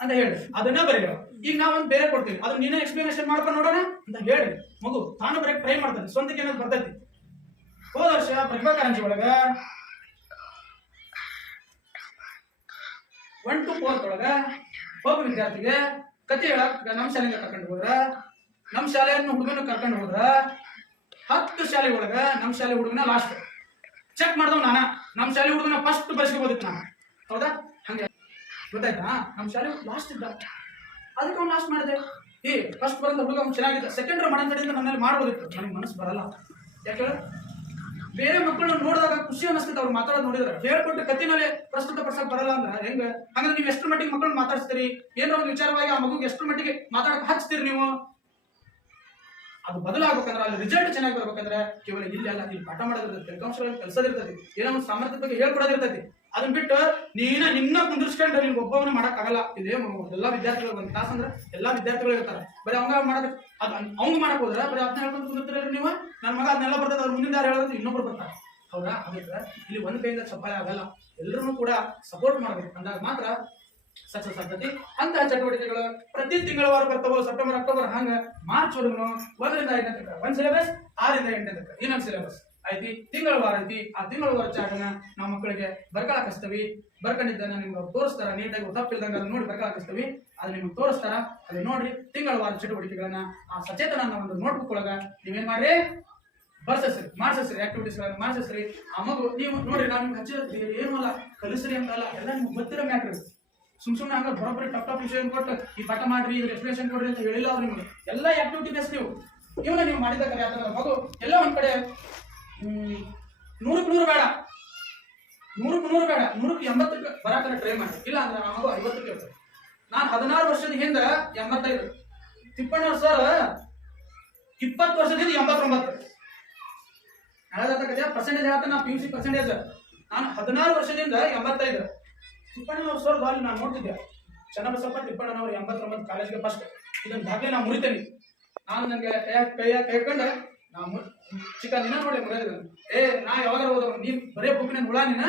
ಅಂತ ಹೇಳಿ. ಅದನ್ನ ಬರೀ ಈಗ ನಾವೊಂದು ಬೇರೆ ಕೊಡ್ತೀವಿ. ಅದನ್ನ ನೀನೇ ಎಕ್ಸ್ಪ್ಲನೇಷನ್ ಮಾಡ್ಕೊಂಡು ನೋಡೋಣ ಅಂತ ಹೇಳಿ. ಮಗು ತಾನು ಬರೀ ಟ್ರೈ ಮಾಡ್ತಾನೆ. ಸ್ವಂತಕ್ಕೆ ಏನಾದ್ರು ಬರ್ತೈತಿ? ಹೋದ ವರ್ಷ ಪ್ರತಿಭಾ ಕಾರಂಜಿ ಒಳಗ ಒನ್ ಟು ಫೋರ್ತ್ ಒಳಗ ಒಬ್ಬ ವಿದ್ಯಾರ್ಥಿಗೆ ಕತೆ ಹೇಳಕ್ ನಮ್ಮ ಶಾಲೆಗೆ ಕರ್ಕೊಂಡು ಹೋದ್ರ? ನಮ್ಮ ಶಾಲೆಯನ್ನು ಹುಡುಗನ ಕರ್ಕೊಂಡು ಹೋದ್ರ? ಹತ್ತು ಶಾಲೆ ಒಳಗ ನಮ್ಮ ಶಾಲೆ ಹುಡುಗನ ಲಾಸ್ಟ್ ಚೆಕ್ ಮಾಡ್ದವ್ ನಾನ. ನಮ್ಮ ಶಾಲೆ ಹುಡುಗನ ಫಸ್ಟ್ ಬರ್ಸ್ಕೋಬೋದಿತ್ತು ನಾನು. ಹೌದಾ? ಹಂಗೆ. ಗೊತ್ತಾಯ್ತಾ? ನಮ್ಮ ಶಾಲೆ ಲಾಸ್ಟ್ ಇದ್ದ. ಅದಕ್ಕೆ ಅವ್ನು ಲಾಸ್ಟ್ ಮಾಡಿದೆ. ಏ ಫಸ್ಟ್ ಬರೋದು ಹುಡುಗ ಅವ್ನು ಚೆನ್ನಾಗಿದ್ದ. ಸೆಕೆಂಡ್ ಮಾಡೋ ನನ್ನಲ್ಲಿ ಮಾಡ್ಬೋದಿತ್ತು. ನನಗೆ ಮನಸ್ಸು ಬರಲ್ಲ. ಯಾಕೆ? ಬೇರೆ ಮಕ್ಕಳನ್ನ ನೋಡಿದಾಗ ಖುಷಿ ಅನಿಸ್ತದೆ ಅವ್ರು ಮಾತಾಡೋದು ನೋಡಿದ್ರೆ. ಹೇಳ್ಕೊಟ್ಟು ಕತ್ತಿನಲ್ಲಿ ಪ್ರಸ್ತುತ ಪಡಿಸಕ್ ಬರಲ್ಲ ಅಂದ್ರೆ ಹೆಂಗ? ಹಂಗಂದ್ರೆ ನೀವು ಎಷ್ಟು ಮಟ್ಟಿಗೆ ಮಕ್ಕಳನ್ನ ಮಾತಾಡ್ಸ್ತೀರಿ? ಏನೋ ಒಂದು ವಿಚಾರವಾಗಿ ಆ ಮಗುಗೆ ಎಷ್ಟು ಮಟ್ಟಿಗೆ ಮಾತಾಡಕ್ ಹಚ್ತೀರಿ ನೀವು? ಅದು ಬದಲಾಗಬೇಕಂದ್ರೆ, ಅಲ್ಲಿ ರಿಸಲ್ಟ್ ಚೆನ್ನಾಗಿ ಬರ್ಬೇಕಂದ್ರೆ ಕೇವಲ ಇಲ್ಲಿ ಅಲ್ಲ, ಇಲ್ಲಿ ಪಾಠ ಮಾಡೋದ್ರೆ ಫಲಿತಾಂಶಗಳನ್ನು ಕಲ್ಸೋದಿರ್ತೈತಿ ಏನೋ ಒಂದು ಸಾಮರ್ಥ್ಯ ಬಗ್ಗೆ ಹೇಳ್ಕೊಡೋದಿರ್ತೈತಿ ಅದನ್ನ ಬಿಟ್ಟು ನೀನ ನಿನ್ನ ಕುಂದಿರ್ಸ್ಕೊಂಡು ನಿನ್ಗೆ ಒಬ್ಬವನ್ನ ಮಾಡಕ್ ಆಗಲ್ಲ ಇದೇ ಎಲ್ಲ ವಿದ್ಯಾರ್ಥಿಗಳು ಒಂದು ಕ್ಲಾಸ್ ಅಂದ್ರೆ ಎಲ್ಲಾ ವಿದ್ಯಾರ್ಥಿಗಳು ಇರ್ತಾರೆ ಬರೀ ಅವಂಗ ಮಾಡಕ್ ಅದು ಅವಂಗ ಮಾಡಕ್ ಹೋದ್ರೆ ಬರೀ ಅದನ್ನ ಹೇಳ್ಕೊಂಡು ಕುಂದಿರ್ತೀರಲ್ರಿ ನೀವು? ನನ್ನ ಮಗ ಅದನ್ನೆಲ್ಲ ಬರ್ತದೆ, ಅವ್ರ ಮುಂದಿನ ಯಾರು ಹೇಳೋದು ಇನ್ನೊಬ್ರು ಬರ್ತಾರೆ ಹೌದಾ? ಅದಕ್ಕೆ ಇಲ್ಲಿ ಒಂದ್ ಕೈಯಿಂದ ಚಪ್ಪಾಳೆ ಆಗಲ್ಲ. ಎಲ್ಲರೂ ಕೂಡ ಸಪೋರ್ಟ್ ಮಾಡಬೇಕು. ಅಂದಾಗ ಮಾತ್ರ ಸಸ್ಯ ಆಗ್ತೈತಿ. ಅಂತ ಚಟುವಟಿಕೆಗಳು ಪ್ರತಿ ತಿಂಗಳವಾರ ಬರ್ತವೋ ಸೆಪ್ಟೆಂಬರ್ ಅಕ್ಟೋಬರ್ ಹಂಗ ಮಾರ್ಚ್ ವರ್ಗು ಒಂದರಿಂದ ಐದನೇ ತನಕ. ಒಂದ್ ಸಿಲೆಬಸ್ ಆರಿಂದ ಎಂಟನೇ ತನಕ. ಇನ್ನೊಂದು ಸಿಲೆಬಸ್ ಐತಿ ತಿಂಗಳ ವಾರ ಐತಿ ಆ ತಿಂಗಳ ವಾರ ಚಾಟನ ನಾವು ಮಕ್ಕಳಿಗೆ ಬರ್ಕೊಳಕ್ ಹಚ್ತೀವಿ ಬರ್ಕೊಂಡಿದ್ದನ್ನ ನಿಮ್ಗೆ ತೋರಿಸ್ತಾರ ನೀಟಾಗಿ ತಪ್ಪಿಲ್ದಂಗ ಅದನ್ನ ನೋಡಿ ಬರ್ಕೊಳಕ್ ಹಚ್ತೀವಿ ಅದನ್ನ ನಿಮ್ಗೆ ತೋರಿಸ್ತಾರ ಅದನ್ನ ನೋಡ್ರಿ ತಿಂಗಳ ವಾರ ಚಟುವಟಿಕೆಗಳನ್ನ ಆ ಸಚೇತನ ಒಂದು ನೋಟ್ಬುಕ್ ಒಳಗ ನೀವೇನ್ ಮಾಡ್ರಿ? ಬರ್ಸಸ್ರಿ, ಮಾಡ್ಸಸ್ರಿ ಆಕ್ಟಿವಿಟೀಸ್ ಗಳನ್ನ ಮಾಡ್ಸಸ್ರಿ. ಆ ಮಗು, ನೀವು ನೋಡ್ರಿ, ನಾವು ನಿಮ್ಗೆ ಹಚ್ಚಿರೋದು ಏನೂ ಅಲ್ಲ, ಕಲಿಸ್ರಿ ಅಂತಲ್ಲ ಎಲ್ಲ ನಿಮ್ಗೆ ಗೊತ್ತಿರೋ ಮ್ಯಾಟ್ರಿ ಸುಮ್ ಸುಮ್ಮನೆ ಹಂಗ ಬರೋಬ್ಬರಿ ಟಪ್ ಟಪ್ ವಿಷಯ ಕೊಟ್ಟು ಈ ಪಾಠ ಮಾಡ್ರಿ ಇದ್ರ ಎಕ್ಸ್ಪ್ಲೇಷನ್ ಕೊಡ್ರಿ ಅಂತ ಹೇಳಿಲ್ಲ ಅವ್ರು ನಿಮ್ಗೆ. ಎಲ್ಲ ಆಕ್ಟಿವಿಟಿ ಬೇಸ್ ನೀವು. ಇವನ್ನ ನೀವು ಮಾಡಿದಾಗ ಯಾಕಂದ್ರೆ ಮಗು, ಎಲ್ಲ ಒಂದ್ ಕಡೆ ನೂರಕ್ಕೆ ನೂರು ಬೇಡ. ನೂರಕ್ಕೆ ನೂರು ಬೇಡ. ನೂರಕ್ಕೆ ಎಂಬತ್ತಕ್ಕೆ ಬರಾಕರ ಟ್ರೈ ಮಾಡಿ ಇಲ್ಲ ಅಂದ್ರೆ ಆ ಮಗು ಐವತ್ತಕ್ಕೆ ಇರ್ತದೆ ನಾನು ಹದಿನಾರು ವರ್ಷದ ಹಿಂದೆ ಎಂಬತ್ತೈದು. ತಿಪ್ಪಣ್ಣ ಸರ್ ಇಪ್ಪತ್ತು ವರ್ಷದಿಂದ ಎಂಬತ್ತೊಂಬತ್ತು. ಹೇಳದ ಪರ್ಸೆಂಟೇಜ್ ಹೇಳ್ತಾನೆ ನಾ ಪಿ ಯು ಸಿ ಪರ್ಸೆಂಟೇಜ್ ನಾನು ಹದಿನಾರು ವರ್ಷದಿಂದ ಎಂಬತ್ತೈದು. ತಿಪ್ಪಣ್ಣನವ್ರ ಸರ್ ಅಲ್ಲಿ ನಾನು ನೋಡ್ತಿದ್ದೆ. ಚನ್ನಬಸಪ್ಪ ತಿಪ್ಪಣ್ಣನವ್ರು ಎಂಬತ್ತೊಂಬತ್ತು ಕಾಲೇಜ್ಗೆ ಫಸ್ಟ್ ಇದನ್ನು ದಾಖಲೆ ನಾವು ಮುರಿತೇನೆ. ನಾನು ನನಗೆ ಕೈ ಕೈಯ ಕೈಕೊಂಡು ನಾ ಚಿಕ್ಕ, ನಿನ್ನ ನೋಡಿ ಮುರಿಯೋದು ಏ, ನಾ ಯಾವಾಗ ಓದೋ ನೀ ಬರೇ ಬುಕ್ಕಿನ ಹುಳ ನಿನ್ನ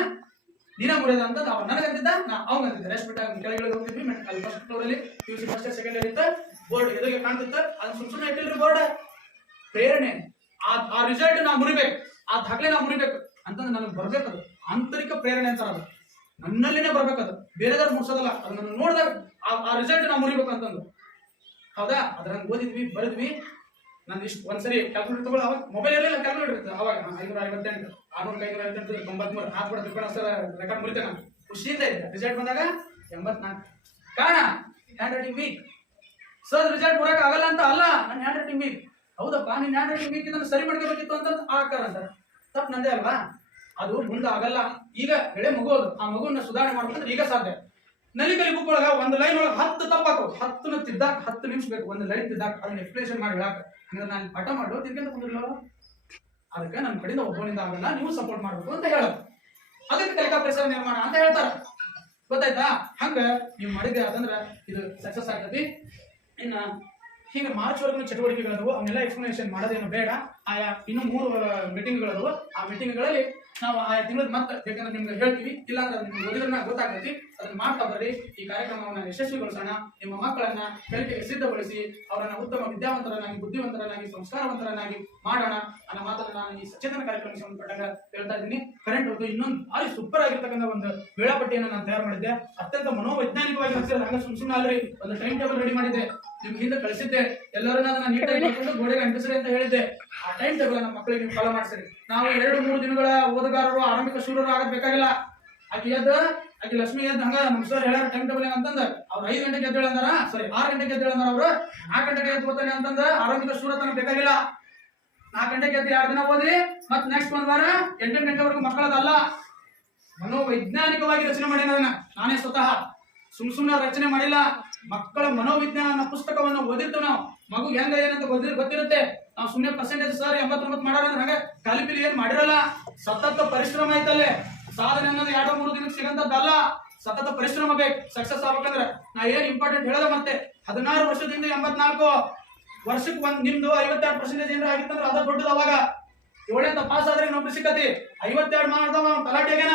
ನೀನ ಮುರಿಯೋದ ಅಂತ ಅವ ನನಗಂತಿದ್ದ ನಾ ಅವಂಗ ಅಂತಿದ್ದ ರೆಸ್ಟ್ ಬಿಟ್ಟ ಕೆಳಗಡೆ ಹೋಗ್ತಿದ್ವಿ ಅಲ್ಲಿ first ಫ್ಲೋರಲ್ಲಿ P U C first second ಇರುತ್ತೆ ಬೋರ್ಡ್ ಎದುರಿಗೆ ಕಾಣ್ತಿತ್ತು. ಅದು ಸುಮ್ ಸುಮ್ಮನೆ ಇಟ್ಟಿಲ್ರಿ ಬೋರ್ಡ್ ಪ್ರೇರಣೆ. ಆ ಆ ರಿಸಲ್ಟ್ ನಾ ಮುರಿಬೇಕು. ಆ ದಾಖಲೆ ನಾ ಮುರಿಬೇಕು. ಅಂತಂದ್ರೆ ನನಗೆ ಬರ್ಬೇಕದು ಆಂತರಿಕ ಪ್ರೇರಣೆ ಅಂತ ಅದು. ನನ್ನಲ್ಲಿನೇ ಬರ್ಬೇಕದು ಬೇರೆದವ್ರು ಮುಡ್ಸೋದಲ್ಲ ಅದು ನನ್ನ ನೋಡಿದಾಗ ಆ ರಿಸಲ್ಟ್ ನಾ ಮುರಿಬೇಕು ಅಂತಂದು. ಹೌದಾ? ಅದ್ರಂಗೆ ಓದಿದ್ವಿ, ಬರೆದ್ವಿ. ನಾನು ಇಷ್ಟು ಒಂದ್ಸರಿ ಕ್ಯಾಲ್ಕುಲೇಟರ್ ತಗೊಳ್ಳಿ, ಅವಾಗ ಮೊಬೈಲ್ ಇರಲಿಲ್ಲ ಕ್ಯಾಲ್ಕುಲೇಟರ್ ಇರ್ತದೆ ಅವಾಗ ಐನೂರ ಐವತ್ತೆಂಟು ಆರ್ನೂರ ಐನೂರ ಐವತ್ತೆಂಟು ತೊಂಬತ್ಮೂರು ನಾಲ್ಕು ಬಿಡ ತಿಳ್ಕೊಂಡು ಸರ್ ರೆಕಾರ್ಡ್ ಮುರಿತೆ ನಾನು. ಖುಷಿಯಿಂದ ಇದ್ದೆ ರಿಸಲ್ಟ್ ಬಂದಾಗ ಎಂಬತ್ನಾಲ್ಕು. ಕಾರಣ handwriting weak sir result ಬರೋಕೆ ಆಗಲ್ಲ ಅಂತ ಅಲ್ಲ ನನ್ನ ಹ್ಯಾಂಡ್ ರೈಟಿಂಗ್ ವೀಕ್ ಹೌದಪ್ಪ, ನೀನು ಹ್ಯಾಂಡ್ ರೈಟಿಂಗ್ ವೀಕ್ ಇದನ್ನು ಸರಿ ಮಾಡ್ಕೋಬೇಕಿತ್ತು ಅಂತ ಆಕಾರ ಸರ್ ತಪ್ಪು ನಂದೇ ಅಲ್ವಾ? ಅದು ಮುಂದೆ ಆಗಲ್ಲ. ಈಗ ಬೆಳೆ ಮಗು ಅದು ಆ ಮಗುವನ್ನ ಸುಧಾರಣೆ ಮಾಡ್ಬೇಕಂದ್ರೆ ಈಗ ಸಾಧ್ಯ. ನಲಿಕಲಿ ಬುಕ್ ಒಳಗ ಒಂದು ಲೈನ್ ಒಳಗೆ ಹತ್ತು ತಪ್ಪಾಕು ಹತ್ತು ತಿದ್ದಾಕ ಹತ್ತು ನಿಮಿಷ ಬೇಕು. ಒಂದು ಲೈನ್ ತಿದ್ದಾಕ ಅದನ್ನ ಎಕ್ಸ್ಪ್ಲೇಷನ್ ಮಾಡಿ ಹೇಳಾಕ ಹಂಗಾದ್ರೆ ನಾನು ಪಾಠ ಮಾಡು ತಿರ್ಗಂತ ಕುಂದಿರ್ಲ ಅದಕ್ಕೆ ನಮ್ಮ ಕಡೆಯಿಂದ ಒಬ್ಬನಿಂದ ಆಗಲ್ಲ, ನೀವು ಸಪೋರ್ಟ್ ಮಾಡಬೇಕು ಅಂತ ಹೇಳೋದು. ಅದಕ್ಕೆ ಕಲಿಕಾ ಪರಿಸರ ನಿರ್ಮಾಣ ಅಂತ ಹೇಳ್ತಾರೆ. ಗೊತ್ತಾಯ್ತಾ? ಹಂಗ ನೀವು ಮಾಡಿದ್ರೆ ಅದಂದ್ರೆ ಇದು ಸಕ್ಸಸ್ ಆಗ್ತತಿ ಇನ್ನ ಹಿಂಗ ಮಾರ್ಚ್ ವರ್ಗಿನ ಚಟುವಟಿಕೆಗಳಿದವು ಅವನ್ನೆಲ್ಲ ಎಕ್ಸ್ಪ್ಲನೇಷನ್ ಮಾಡೋದೇನು ಬೇಡ. ಆಯಾ ಇನ್ನು ಮೂರು ಮೀಟಿಂಗ್ಗಳದವು ಆ ಮೀಟಿಂಗ್ಗಳಲ್ಲಿ ನಾವು ಆಯಾ ತಿಂಗಳದ ಮತ್ತೆ ಬೇಕಂದ್ರೆ ನಿಮ್ಗೆ ಹೇಳ್ತೀವಿ. ಇಲ್ಲಾಂದ್ರೆ ನಿಮ್ಗೆ ಓದಿದ್ರನ್ನ ಗೊತ್ತಾಗ್ತೈತಿ. ಅದನ್ನ ಮಾಡ್ತಾ ಬರ್ರಿ. ಈ ಕಾರ್ಯಕ್ರಮವನ್ನ ಯಶಸ್ವಿಗೊಳಿಸೋಣ. ನಿಮ್ಮ ಮಕ್ಕಳನ್ನ ಕಲಿಕೆಗೆ ಸಿದ್ಧಗೊಳಿಸಿ, ಅವರನ್ನ ಉತ್ತಮ ವಿದ್ಯಾವಂತರನ್ನಾಗಿ, ಬುದ್ಧಿವಂತರನ್ನಾಗಿ, ಸಂಸ್ಕಾರವಂತರನ್ನಾಗಿ ಮಾಡೋಣ ಅನ್ನೋ ಮಾತನ್ನ ನಾನು ಈ ಸಚೇತನ ಕಾರ್ಯಕ್ರಮಕ್ಕೆ ಸಂಬಂಧಪಟ್ಟಾಗ ಹೇಳ್ತಾ ಇದ್ದೀನಿ. ಕರೆಂಟ್ ಹೊತ್ತು ಇನ್ನೊಂದು ಭಾರಿ ಸೂಪರ್ ಆಗಿರ್ತಕ್ಕಂಥ ಒಂದು ವೇಳಾಪಟ್ಟಿಯನ್ನು ನಾನು ತಯಾರು ಮಾಡಿದ್ದೆ. ಅತ್ಯಂತ ಮನೋವೈಜ್ಞಾನಿಕವಾಗಿ ಹಚ್ಚಿದ್ರೆ ಹಂಗ ಸುಮ್ ಒಂದು ಟೈಮ್ ಟೇಬಲ್ ರೆಡಿ ಮಾಡಿದ್ದೆ. ನಿಮ್ಗೆ ಹಿಂದೆ ಕಳಿಸಿದ್ದೆ. ಎಲ್ಲರನ್ನ ಅದನ್ನ ನೀಟಾಗಿ ಬರ್ಕೊಂಡು ಗೋಡೆಗೆ ಅಂಟಿಸ್ರಿ ಅಂತ ಹೇಳಿದ್ದೆ. ಆ ಟೈಮ್ ಟೇಬಲ್ ನಮ್ಮ ಮಕ್ಕಳಿಗೆ ನೀವು ಫಾಲೋ ಮಾಡಿಸ್ರಿ. ನಾವು ಎರಡು ಮೂರು ದಿನಗಳ ಓದುಗಾರರು ಆರಂಭಿಕ ಶೂರರು ಆಗದ್ ಬೇಕಾಗಿಲ್ಲ. ಆಕೆ ಎದ್ದ ಆಕೆ ಲಕ್ಷ್ಮಿ ಎದ್ದು ಹಂಗ ನಮ್ ಸರ್ ಹೇಳ ಟೈಮ್ ಟೇಬಲ್ ಅಂತಂದ. ಅವ್ರು ಐದು ಗಂಟೆಗೆ ಎದ್ದೇಳ ಅಂದಾರ ಸಾರಿ ಆರು ಗಂಟೆಗೆ ಎದ್ದೇಳ ಅಂದಾರ ಅವ್ರು? ನಾಲ್ಕು ಗಂಟೆಗೆ ಎದ್ದು ಓದ್ತಾನೆ ಅಂತಂದ ಆರಂಭಿಕ ಶೂರತನ ಬೇಕಾಗಿಲ್ಲ. ನಾಲ್ಕು ಗಂಟೆಗೆ ಎದ್ದು ಎರಡು ದಿನ ಓದಿ ಮತ್ ನೆಕ್ಸ್ಟ್ ಒಂದ್ ವಾರ ಎಂಟು ಗಂಟೆವರೆಗೂ ಮಕ್ಕಳದಲ್ಲ. ಮನೋವೈಜ್ಞಾನಿಕವಾಗಿ ರಚನೆ ಮಾಡಿದ ಅದನ್ನ ನಾನೇ ಸ್ವತಃ. ಸುಮ್ ಸುಮ್ನೆ ರಚನೆ ಮಾಡಿಲ್ಲ. ಮಕ್ಕಳ ಮನೋವಿಜ್ಞಾನ ಅನ್ನೋ ಪುಸ್ತಕವನ್ನು ಓದಿರ್ತೀವಿ ನಾವು. ಮಗು ಹೆಂಗ, ಏನಂತ ಗೊತ್ತಿರ್, ಗೊತ್ತಿರುತ್ತೆ. ನಾವು ಸುಮ್ಮನೆ ಪರ್ಸೆಂಟೇಜ್ ಸರ್ ಎಂಬತ್ತೊಂಬತ್ತು ಮಾಡೋಣ ಅಂದ್ರೆ ಹಂಗ ಕಲಿಪಿಲಿ ಏನ್ ಮಾಡಿರಲ್ಲ. ಸತತ ಪರಿಶ್ರಮ ಐತಲ್ಲೇ. ಸಾಧನೆ ಅನ್ನೋದು ಎರಡು, ಮೂರು ದಿನಕ್ಕೆ ಸಿಗಂತದ್ದಲ್ಲ. ಸತತ ಪರಿಶ್ರಮ ಬೇಕು. ಸಕ್ಸಸ್ ಆಗ್ಬೇಕಂದ್ರೆ ನಾ ಏನ್ ಇಂಪಾರ್ಟೆಂಟ್ ಹೇಳೋದ ಮತ್ತೆ. ಹದಿನಾರು ವರ್ಷದಿಂದ ಎಂಬತ್ನಾಲ್ಕು. ವರ್ಷಕ್ಕೆ ಒಂದ್ ನಿಮ್ದು ಐವತ್ತೆರಡು ಪರ್ಸೆಂಟೇಜ್ ಏನಾರ ಆಗಿತ್ತಂದ್ರೆ ಅದ ದೊಡ್ಡದು ಅವಾಗ. ಏಳನೇಂತ ಪಾಸ್ ಆದ್ರೆ ನೌಕರಿ ಸಿಕ್ಕತಿ. ಐವತ್ತೆರಡು ಮಾಡ್ದವ ತಲಾಟೆಗೆನ.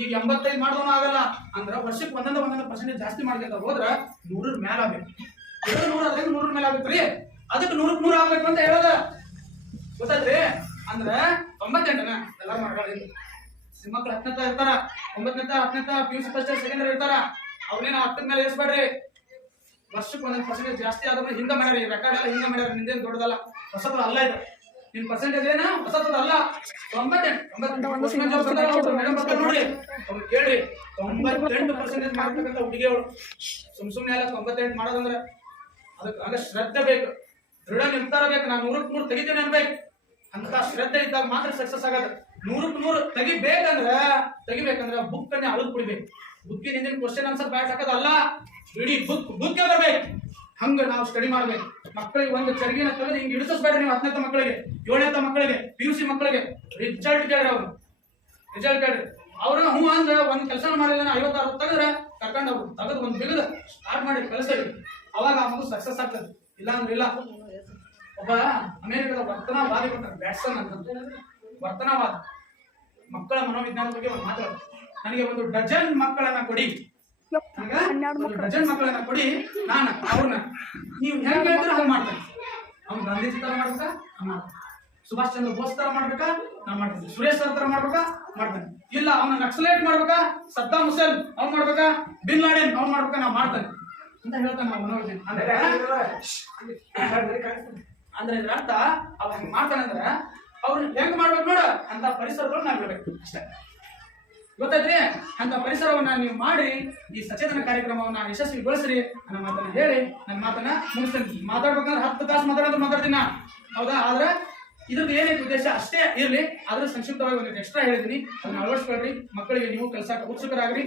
ಈಗ ಎಂಬತ್ತೈದು ಮಾಡೋನು ಆಗಲ್ಲ ಅಂದ್ರೆ ವರ್ಷಕ್ಕೆ ಒಂದೊಂದು ಒಂದೊಂದು ಪರ್ಸೆಂಟೇಜ್ ಜಾಸ್ತಿ ಮಾಡ್ಕೊಂತ ಹೋದ್ರೆ ನೂರರ ಮೇಲೆ ಆಗ್ಬೇಕು. ಎರಡು ನೂರ ಅದರಿಂದ ನೂರ ಮೇಲೆ ರೀ. ಅದಕ್ಕೆ ನೂರಕ್ಕೆ ನೂರು ಆಗ್ಬೇಕು ಅಂತ ಹೇಳೋದ. ಗೊತ್ತಾಯ್ತ್ರಿ? ಅಂದ್ರೆ ತೊಂಬತ್ತೆಂಟನ ಎಲ್ಲ ಮಾಡ್ಕೊಳ್ಳಿ ಮಕ್ಳು ಹತ್ತನೇತ ಇರ್ತಾರ ಒಂಬತ್ತನೇತ ಹತ್ತನೇತ P U C first second ಇರ್ತಾರ. ಅವ್ರೇನ ಹತ್ತದ ಮೇಲೆ ಇರಿಸ್ಬೇಡ್ರಿ ವರ್ಷಕ್ಕೆ ಒಂದೊಂದು ಪರ್ಸೆಂಟೇಜ್ ಜಾಸ್ತಿ ಆದ್ರೆ ಹಿಂದೆ ಮಾಡ್ಯಾರ, ಈ ರೆಕಾರ್ಡ್ ಎಲ್ಲ ಹಿಂದೆ ಮಾಡ್ಯಾರ, ನಿಂದೇನು ದೊಡ್ಡದಲ್ಲ. ಹೊಸದು ಅಲ್ಲ ಇದು. ನಿನ್ ಪರ್ಸೆಂಟೇಜ್ ಏನ? ಹೊಸದು ಅಲ್ಲ ತೊಂಬತ್ತೆಂಟು ಮೇಡಮ್ ನೋಡಿ. ಅವ್ರು ಕೇಳಿ ತೊಂಬತ್ತೆಂಟು ಪರ್ಸೆಂಟೇಜ್ ಮಾಡ್ಬೇಕಂತ ಹುಡುಗಿ ಅವಳು ಸುಮ್ ಸುಮ್ನೆ ಎಲ್ಲ ತೊಂಬತ್ತೆಂಟು ಮಾಡೋದಂದ್ರೆ ಅದಕ್ಕೆ ಹಂಗ ಶ್ರದ್ಧೆ ಬೇಕು. ದೃಢ ನಿರ್ಧಾರ ಬೇಕು. ನಾನು ನೂರಕ್ಕೆ ನೂರು ತೆಗಿತೀನಿ ಅನ್ಬೇಕು. ಅಂತ ಶ್ರದ್ಧೆ ಇದ್ದಾಗ ಮಾತ್ರ ಸಕ್ಸಸ್ ಆಗೋದು. ನೂರಕ್ಕೆ ನೂರು ತೆಗಿಬೇಕಂದ್ರೆ ತೆಗಿಬೇಕಂದ್ರ ಬುಕ್ ಅನ್ನೇ ಅಳದ್ ಬಿಡ್ಬೇಕು. ಬುಕ್ಕಿನ ಹಿಂದಿನ ಕ್ವಶನ್ ಆನ್ಸರ್ ಬ್ಯಾಟ್ ಹಾಕೋದಲ್ಲ. ಇಡೀ ಬುಕ್ ಬುಕ್ ಬರ್ಬೇಕು. ಹಂಗ ನಾವು ಸ್ಟಡಿ ಮಾಡ್ಬೇಕು. ಮಕ್ಕಳಿಗೆ ಒಂದು ಚರ್ಗಿನ ತೆಗೆದು ಹಿಂಗೆ ಇಡಿಸಬೇಡ್ರಿ ನೀವು ಹತ್ತನೇ ಮಕ್ಕಳಿಗೆ ಏಳನೇ ಮಕ್ಕಳಿಗೆ ಪಿ ಯು ಸಿ ಮಕ್ಕಳಿಗೆ. ರಿಸಲ್ಟ್ ಕೇಳ್ರಿ ಅವ್ರು. ರಿಸಲ್ಟ್ ಕೇಳ್ರಿ. ಅವ್ರನ್ನ ಹ್ಞೂ ಅಂದ್ರೆ ಒಂದು ಕೆಲಸ ಮಾಡಿದ್ರೆ ಐವತ್ತು ಅರವತ್ತು ತೆಗೆದ್ರೆ ಕರ್ಕೊಂಡು ಅವ್ರು ತೆಗೆದು ಒಂದು ಬಿಗದ ಸ್ಟಾರ್ಟ್ ಮಾಡಿ ಕಳಿಸ್ತೀವಿ ಅವಾಗ ಆ ಮಗು ಸಕ್ಸಸ್ ಆಗ್ತದೆ. ಇಲ್ಲ ಅಂದ್ರೆ ಇಲ್ಲ. ಒಬ್ಬ ವರ್ತನಾ ವರ್ತನವಾದಿ ಕೊಟ್ಟಾರೆ ಬ್ಯಾಟ್ಸನ್ ಅಂತ. ವರ್ತನವಾದ. ಮಕ್ಕಳ ಮನೋವಿಜ್ಞಾನದ ಬಗ್ಗೆ ಒಂದು ನನಗೆ ಒಂದು ಡಜನ್ ಮಕ್ಕಳನ್ನ ಕೊಡಿ. ನನಗೆ ಮಕ್ಕಳು. ಡಜನ್ ಮಕ್ಕಳನ್ನ ಕೊಡಿ ನಾನು ಅವ್ರನ್ನ. ನೀವು ಹೆಂಗ್ ಹೇಳಿದ್ರೆ ಹಂಗ್ ಮಾಡ್ತೇನೆ. ಅವ್ನು ಗಾಂಧೀಜಿ ತರ ಮಾಡ್ಬೇಕಾ? ಸುಭಾಷ್ ಚಂದ್ರ ಬೋಸ್ ತರ ಮಾಡ್ಬೇಕಾ? ನಾ ಮಾಡ್ತೇನೆ. ಸುರೇಶ್ ಸರ್ ತರ ಮಾಡ್ಬೇಕಾ? ಮಾಡ್ತೇನೆ. ಇಲ್ಲ ಅವನ ನಕ್ಸಲೇಟ್ ಮಾಡ್ಬೇಕಾ? ಸದ್ದಾ ಹುಸೇನ್ ಅವ್ನ್ ಮಾಡ್ಬೇಕಾ? ಬಿನ್ ಲಾಡೆನ್ ಅವ್ನ್ ಮಾಡ್ಬೇಕಾ? ನಾ ಮಾಡ್ತೇನೆ. ಅಂತ ಹೇಳ್ತಾನೆ ನಾವು ಮನೋವಿಜ್ಞಾನ ಅಂದ್ರೆ ಅಂದ್ರೆ ಇದ್ರ ಅರ್ಥ ಅವ ಹಂಗ ಮಾಡ್ತಾನೆ ಅಂದ್ರೆ ಅವ್ರು ಹೆಂಗ್ ಮಾಡ್ಬೇಕು ನೋಡ ಅಂತ ಪರಿಸರಗಳು ನಾವ್ ಇರ್ಬೇಕು ಅಷ್ಟೇ. ಗೊತ್ತಾಯ್ತ್ರಿ ಅಂತ ಪರಿಸರವನ್ನ ನೀವು ಮಾಡಿ, ಈ ಸಚೇತನ ಕಾರ್ಯಕ್ರಮವನ್ನ ಯಶಸ್ವಿಗೊಳಿಸ್ರಿ ನನ್ನ ಮಾತನ್ನ ಹೇಳಿ, ನನ್ನ ಮಾತನ್ನ ಮುಗಿಸ್ತೇನೆ. ಮಾತಾಡ್ಬೇಕಂದ್ರೆ ಹತ್ತು ತಾಸು ಮಾತಾಡೋದು ಮಾತಾಡ್ತೀನಿ. ಹೌದಾ? ಆದ್ರೆ ಇದ್ರದ್ದು ಏನೇನು ಉದ್ದೇಶ? ಅಷ್ಟೇ ಇರಲಿ. ಆದ್ರೆ ಸಂಕ್ಷಿಪ್ತವಾಗಿ ಒಂದು ಎಕ್ಸ್ಟ್ರಾ ಹೇಳಿದೀನಿ. ಅದನ್ನ ಅಳವಡಿಸ್ಕೊಳ್ರಿ. ಮಕ್ಕಳಿಗೆ ನೀವು ಕೆಲಸ ಉತ್ಸುಕರಾಗ್ರಿ.